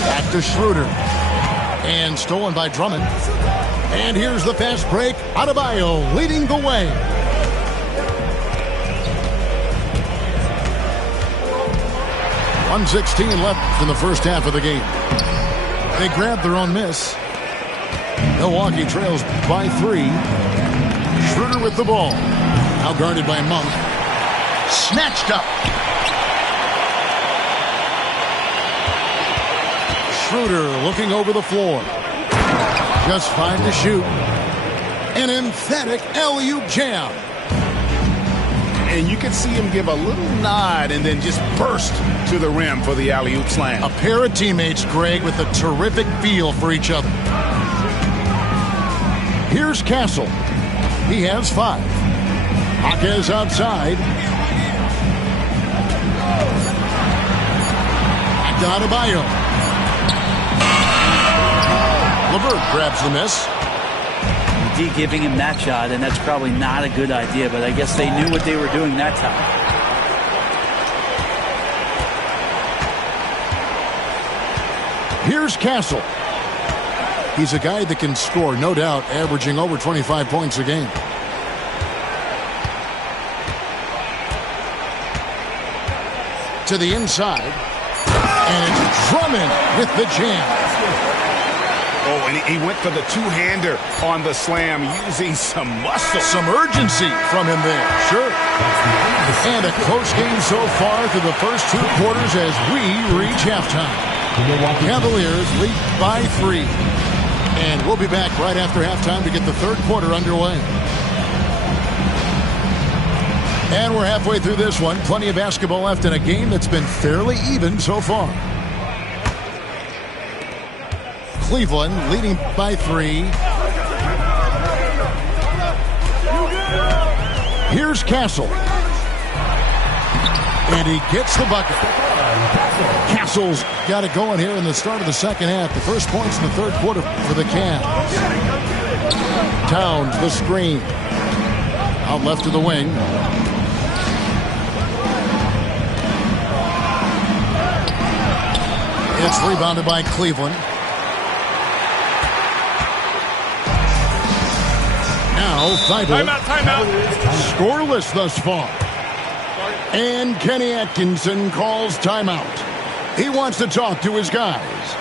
Back to Schroeder. And stolen by Drummond. And here's the fast break. Adebayo leading the way. 1:16 left in the first half of the game. They grabbed their own miss. Milwaukee trails by 3. Schroeder with the ball. Now guarded by Monk. Snatched up. Schroeder looking over the floor. Just 5 to shoot. An emphatic alley-oop jam. And you can see him give a little nod and then just burst to the rim for the alley-oop slam. A pair of teammates, Greg, with a terrific feel for each other. Here's Castle. He has 5. Jaquez outside. Back to Adebayo. LeVert grabs the miss. Giving him that shot, and that's probably not a good idea, but I guess they knew what they were doing that time. Here's Castle. He's a guy that can score, no doubt, averaging over 25 points a game. To the inside, and it's Drummond with the jam. Oh, and he went for the two-hander on the slam, using some muscle. Some urgency from him there, sure. And a close game so far through the first 2 quarters as we reach halftime. Cavaliers lead by 3. And we'll be back right after halftime to get the third quarter underway. And we're halfway through this one. Plenty of basketball left in a game that's been fairly even so far. Cleveland leading by 3. Here's Castle. And he gets the bucket. Castle's got it going here in the start of the second half. The first points in the third quarter for the Cavs. Towns, the screen. Out left to the wing. It's rebounded by Cleveland. Now, Thibault. Timeout. Scoreless thus far. And Kenny Atkinson calls timeout. He wants to talk to his guys.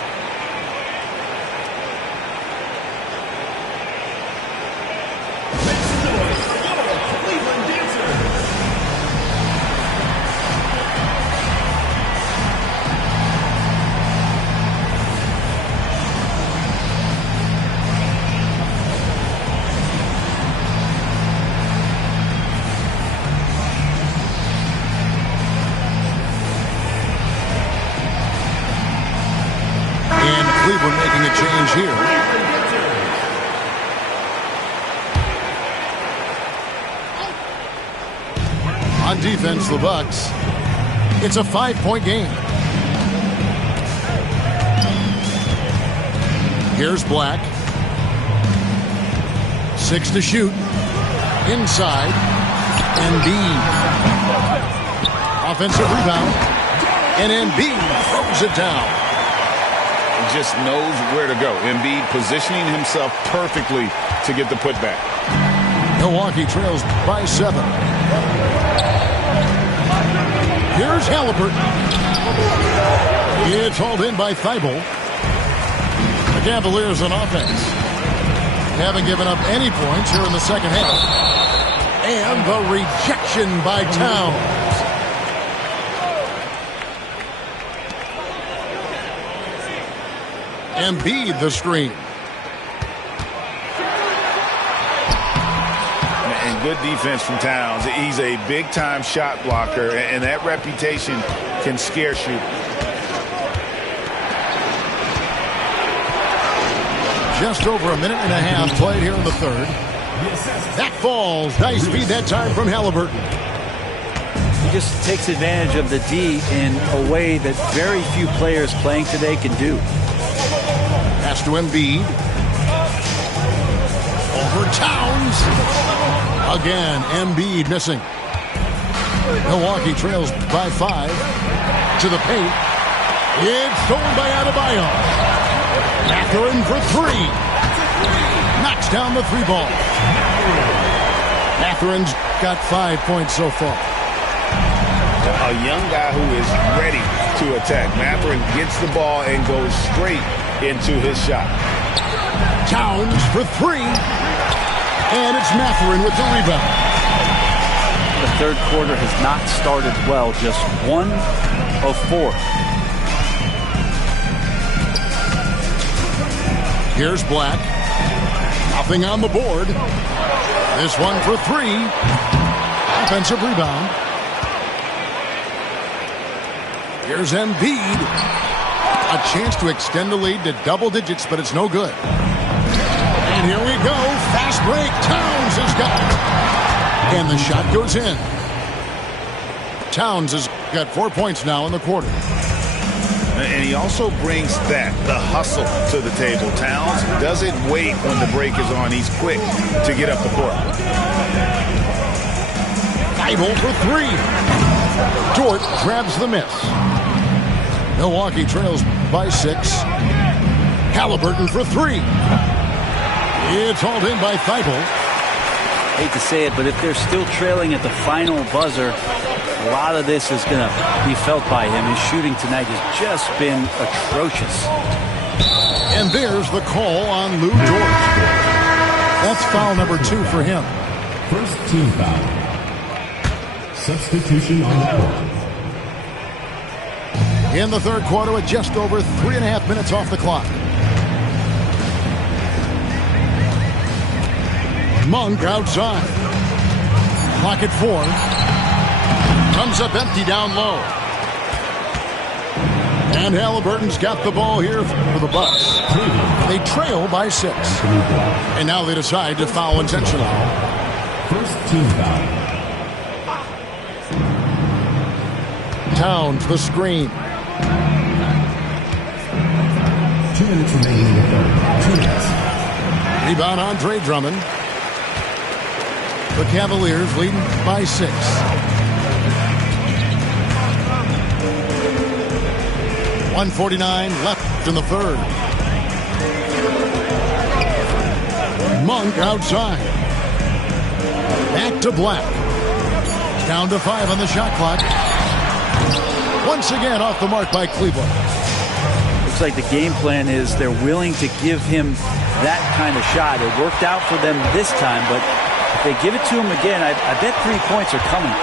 Cleveland making a change here. On defense, the Bucks. It's a 5-point game. Here's Black. 6 to shoot. Inside. Embiid. Offensive rebound. And Embiid throws it down. Just knows where to go. Embiid positioning himself perfectly to get the putback. Milwaukee trails by 7. Here's Halliburton. It's hauled in by Thibault. The Cavaliers on offense haven't given up any points here in the second half. And the rejection by Towns. Embiid the screen. And good defense from Towns. He's a big-time shot blocker, and that reputation can scare shooters. Just over a minute and a half played here in the third. That falls. Nice feed that time from Halliburton. He just takes advantage of the D in a way that very few players playing today can do. Pass to Embiid. Over Towns. Again, Embiid missing. Milwaukee trails by 5. To the paint. It's stolen by Adebayo. Mathurin for 3. Knocks down the 3 ball. Mathurin's got 5 points so far. A young guy who is ready to attack. Mathurin gets the ball and goes straight into his shot. Towns for 3. And it's Mathurin with the rebound. The third quarter has not started well. Just 1 of 4. Here's Black. Nothing on the board. This one for 3. Offensive rebound. Here's Embiid. A chance to extend the lead to double digits, but it's no good. And here we go. Fast break. Towns has got it. And the shot goes in. Towns has got 4 points now in the quarter. And he also brings the hustle to the table. Towns doesn't wait when the break is on. He's quick to get up the court. Thibault for 3. Dort grabs the miss. Milwaukee trails by 6. Halliburton for 3. It's hauled in by Thibault. Hate to say it, but if they're still trailing at the final buzzer, a lot of this is going to be felt by him. His shooting tonight has just been atrocious. And there's the call on Lou Dort. That's foul number 2 for him. First team foul. Substitution on the court. In the third quarter with just over 3.5 minutes off the clock. Monk outside. Clock at 4. Comes up empty down low. And Halliburton's got the ball here for the Bucks. They trail by 6. And now they decide to foul intentionally. First team foul. Towns the screen. 2 minutes remaining in the third. 2 minutes. Rebound Andre Drummond. The Cavaliers leading by 6. .149 left in the third. Monk outside. Back to Black. Down to 5 on the shot clock. Once again off the mark by Cleveland. Looks like the game plan is they're willing to give him that kind of shot. It worked out for them this time, but if they give it to him again, I bet 3 points are coming.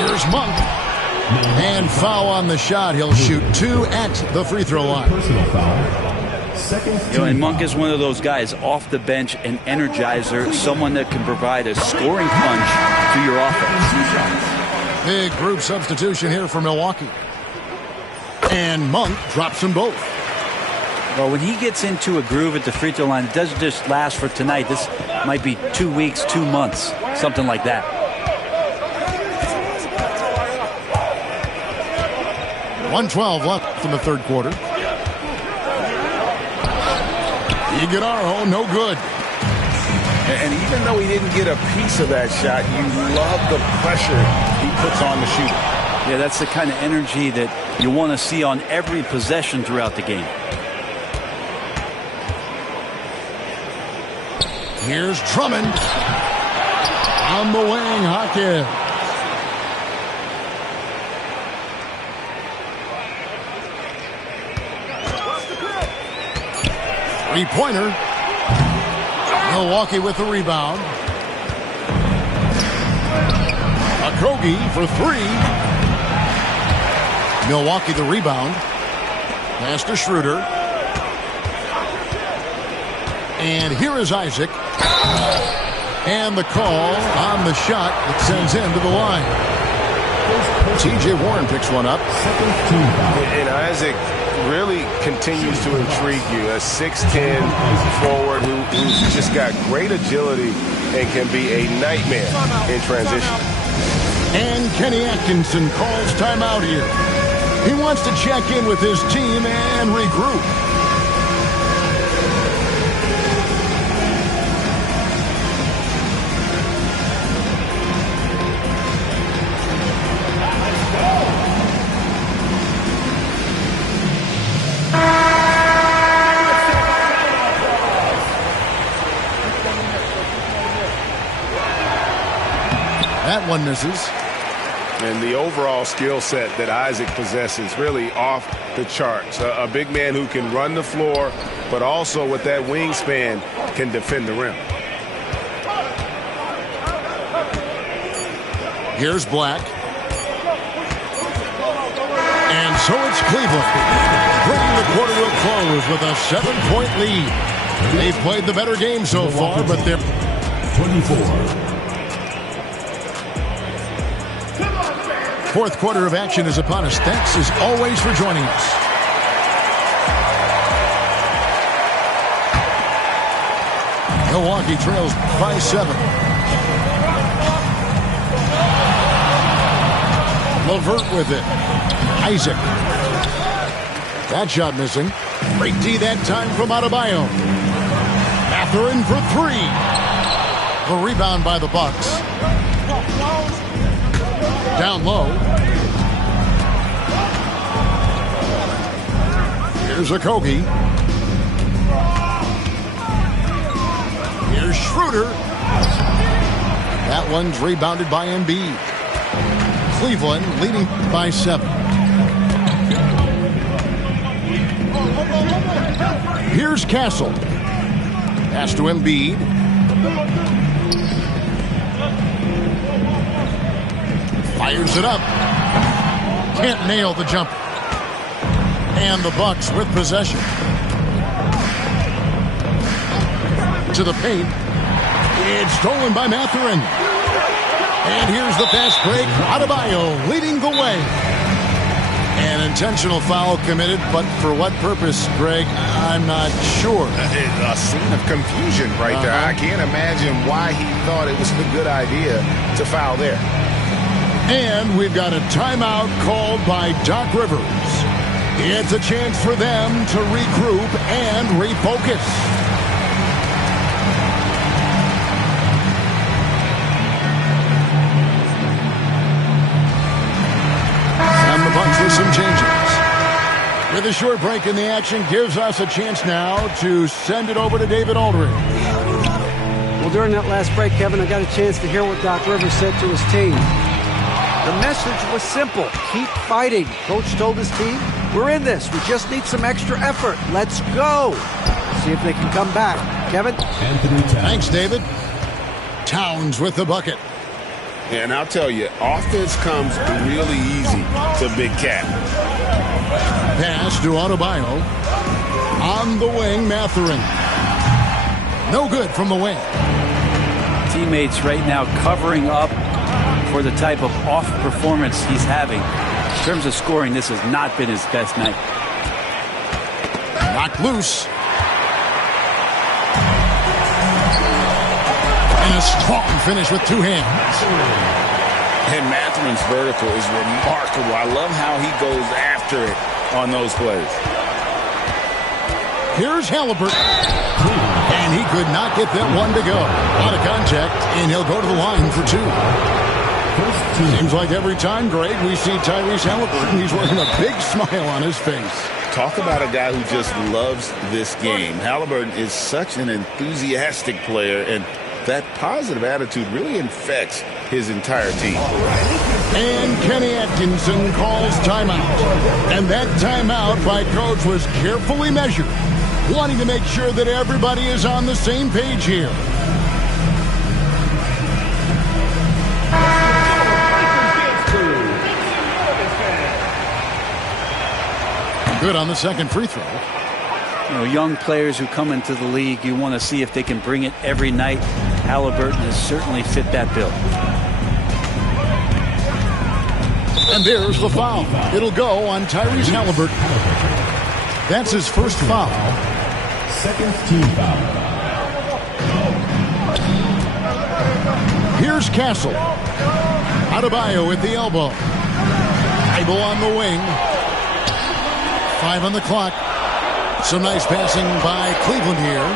Here's Monk. And foul on the shot. He'll shoot 2 at the free throw line. Personal foul. Second. And Monk is one of those guys off the bench, an energizer, someone that can provide a scoring punch to your offense. Big group substitution here for Milwaukee. And Monk drops them both. Well, when he gets into a groove at the free throw line, it doesn't just last for tonight. This might be 2 weeks, 2 months, something like that. 1:12 left in the third quarter. Iguodala, no good. And even though he didn't get a piece of that shot, you love the pressure he puts on the shooter. Yeah, that's the kind of energy that you want to see on every possession throughout the game. Here's Drummond. On the wing, Hawkins. Three-pointer. Milwaukee with the rebound. Okogie for 3. Milwaukee the rebound. Pass to Schroeder. And here is Isaac. And the call on the shot that sends him to the line. T.J. Warren picks one up. And Isaac really continues to intrigue you. A 6'10 forward who's just got great agility and can be a nightmare in transition. And Kenny Atkinson calls timeout here. He wants to check in with his team and regroup. That one misses. And the overall skill set that Isaac possesses really off the charts. A big man who can run the floor, but also with that wingspan can defend the rim. Here's Black. And so it's Cleveland, bringing the quarter to a close with a 7-point lead. They've played the better game so far, but they're 24. Fourth quarter of action is upon us. Thanks as always for joining us. Milwaukee trails by 7. LeVert with it. Isaac. That shot missing. Great D that time from Adebayo. Mathurin for 3. The rebound by the Bucks. Down low. Here's Okogie. Here's Schroeder. That one's rebounded by Embiid. Cleveland leading by 7. Here's Castle. Pass to Embiid. Fires it up. Can't nail the jumper. And the Bucks with possession. To the paint. It's stolen by Mathurin. And here's the fast break. Adebayo leading the way. An intentional foul committed, but for what purpose, Greg? I'm not sure. A scene of confusion right there. I can't imagine why he thought it was a good idea to foul there. And we've got a timeout called by Doc Rivers. It's a chance for them to regroup and refocus. And the Bucs with some changes. With a short break in the action gives us a chance now to send it over to David Aldridge. Well, during that last break, Kevin, I got a chance to hear what Doc Rivers said to his team. The message was simple. Keep fighting. Coach told his team, we're in this. We just need some extra effort. Let's go. See if they can come back. Kevin? Thanks, David. Towns with the bucket. And I'll tell you, offense comes really easy to Big Cat. Pass to Adebayo. On the wing, Mathurin. No good from the wing. Teammates right now covering up for the type of off performance he's having. In terms of scoring, this has not been his best night. Knocked loose. And a strong finish with two hands. And Mathurin's vertical is remarkable. I love how he goes after it on those plays. Here's Halliburton. And he could not get that one to go. Out of contact, and he'll go to the line for two. Seems like every time, Greg, we see Tyrese Halliburton, he's wearing a big smile on his face. Talk about a guy who just loves this game. Halliburton is such an enthusiastic player, and that positive attitude really infects his entire team. And Kenny Atkinson calls timeout. And that timeout by Coach was carefully measured, wanting to make sure that everybody is on the same page here. Good on the second free throw. You know, young players who come into the league, you want to see if they can bring it every night. Halliburton has certainly fit that bill. And there's the foul. It'll go on Tyrese Halliburton. That's his first foul. Second team foul. Here's Castle. Adebayo at the elbow. Ibo on the wing. 5 on the clock. Some nice passing by Cleveland here.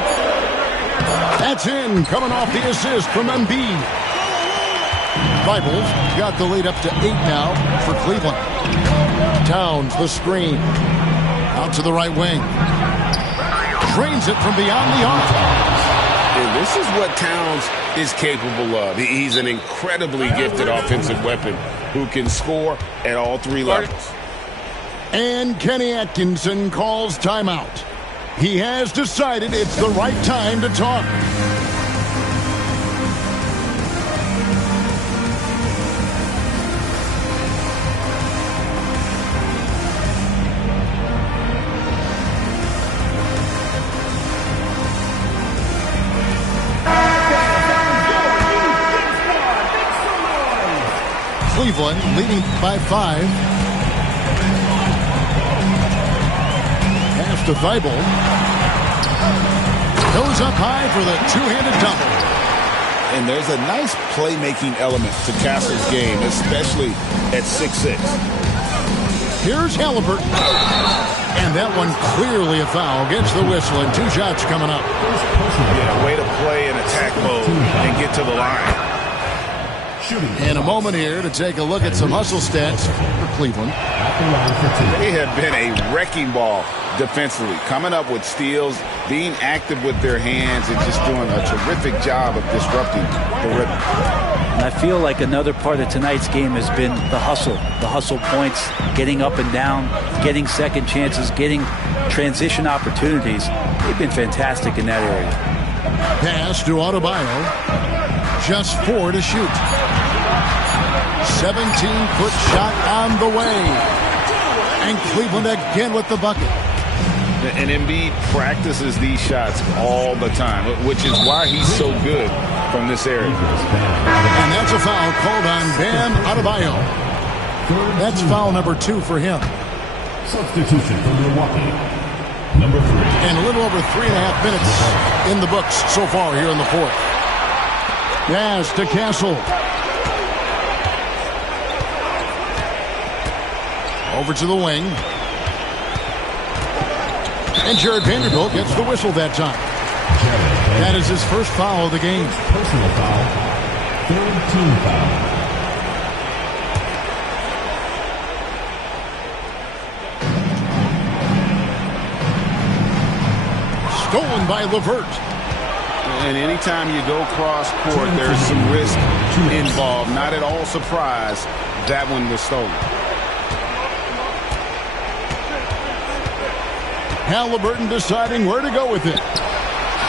That's in, coming off the assist from Embiid. Bibles got the lead up to 8 now for Cleveland. Towns, the screen. Out to the right wing. Drains it from beyond the arc. And this is what Towns is capable of. He's an incredibly gifted offensive weapon who can score at all three levels. And Kenny Atkinson calls timeout. He has decided it's the right time to talk. Cleveland leading by 5. Pass to Thibault. Goes up high for the two-handed dunk. And there's a nice playmaking element to Castle's game, especially at 6'6". Here's Halliburton. And that one clearly a foul. Gets the whistle and 2 shots coming up. Yeah, way to play in attack mode and get to the line. In a moment here to take a look at some hustle stats for Cleveland. They have been a wrecking ball defensively, coming up with steals, being active with their hands, and just doing a terrific job of disrupting the rhythm. And I feel like another part of tonight's game has been the hustle points, getting up and down, getting second chances, getting transition opportunities. They've been fantastic in that area. Pass to Adebayo. Just 4 to shoot. 17-foot shot on the way. And Cleveland again with the bucket. And Embiid practices these shots all the time, which is why he's so good from this area. And that's a foul called on Bam Adebayo. That's foul number 2 for him. Substitution for Milwaukee. Number 3. And a little over 3.5 minutes in the books so far here in the fourth. Yes, to Castle. Over to the wing. And Jared Vanderbilt gets the whistle that time. That is his first foul of the game. Personal foul. Third team foul. Stolen by LeVert. And anytime you go cross court, there's some risk involved. Not at all surprised that one was stolen. Halliburton deciding where to go with it.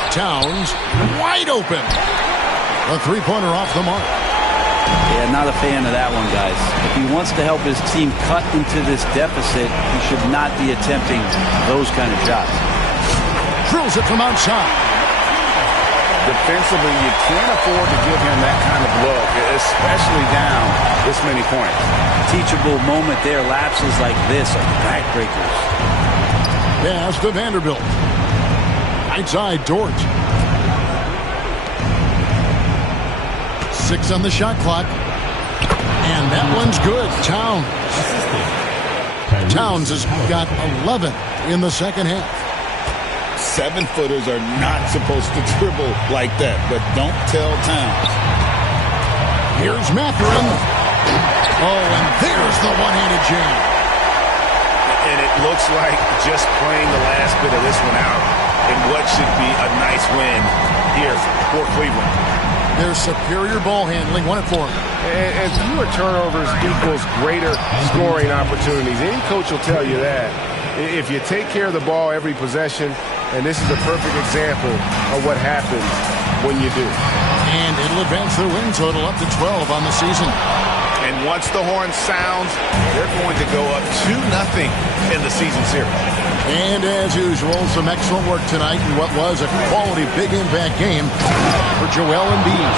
Towns wide open. A three-pointer off the mark. Yeah, not a fan of that one, guys. If he wants to help his team cut into this deficit, he should not be attempting those kind of shots. Drills it from outside. Defensively, you can't afford to give him that kind of look, especially down this many points. Teachable moment there. Lapses like this are backbreakers. Pass to Vanderbilt. Right side, Dort. 6 on the shot clock. And that one's good. Towns has got 11 in the second half. 7-footers are not supposed to dribble like that, but don't tell Towns. Here's Mathurin. Oh, and there's the one-handed jam. And it looks like just playing the last bit of this one out in what should be a nice win here for Cleveland. Their superior ball handling won it for them. And fewer turnovers equals greater scoring opportunities. Any coach will tell you that. If you take care of the ball every possession, and this is a perfect example of what happens when you do. And it'll advance their win total up to 12 on the season. And once the horn sounds, they're going to go up 2-0 in the season series. And as usual, some excellent work tonight in what was a quality big impact game for Joel Embiid.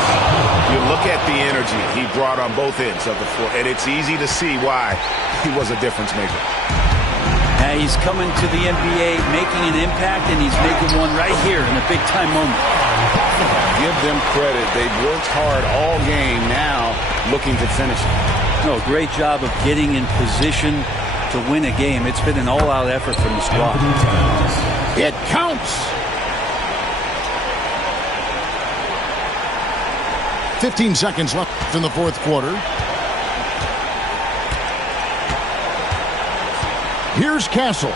You look at the energy he brought on both ends of the floor, and it's easy to see why he was a difference maker. He's coming to the NBA, making an impact, and he's making one right here in a big-time moment. Give them credit. They've worked hard all game, now looking to finish it. No, great job of getting in position to win a game. It's been an all-out effort from the squad. It counts. 15 seconds left in the fourth quarter. Here's Castle.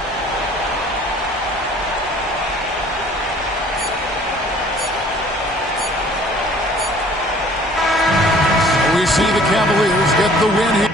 We see the Cavaliers get the win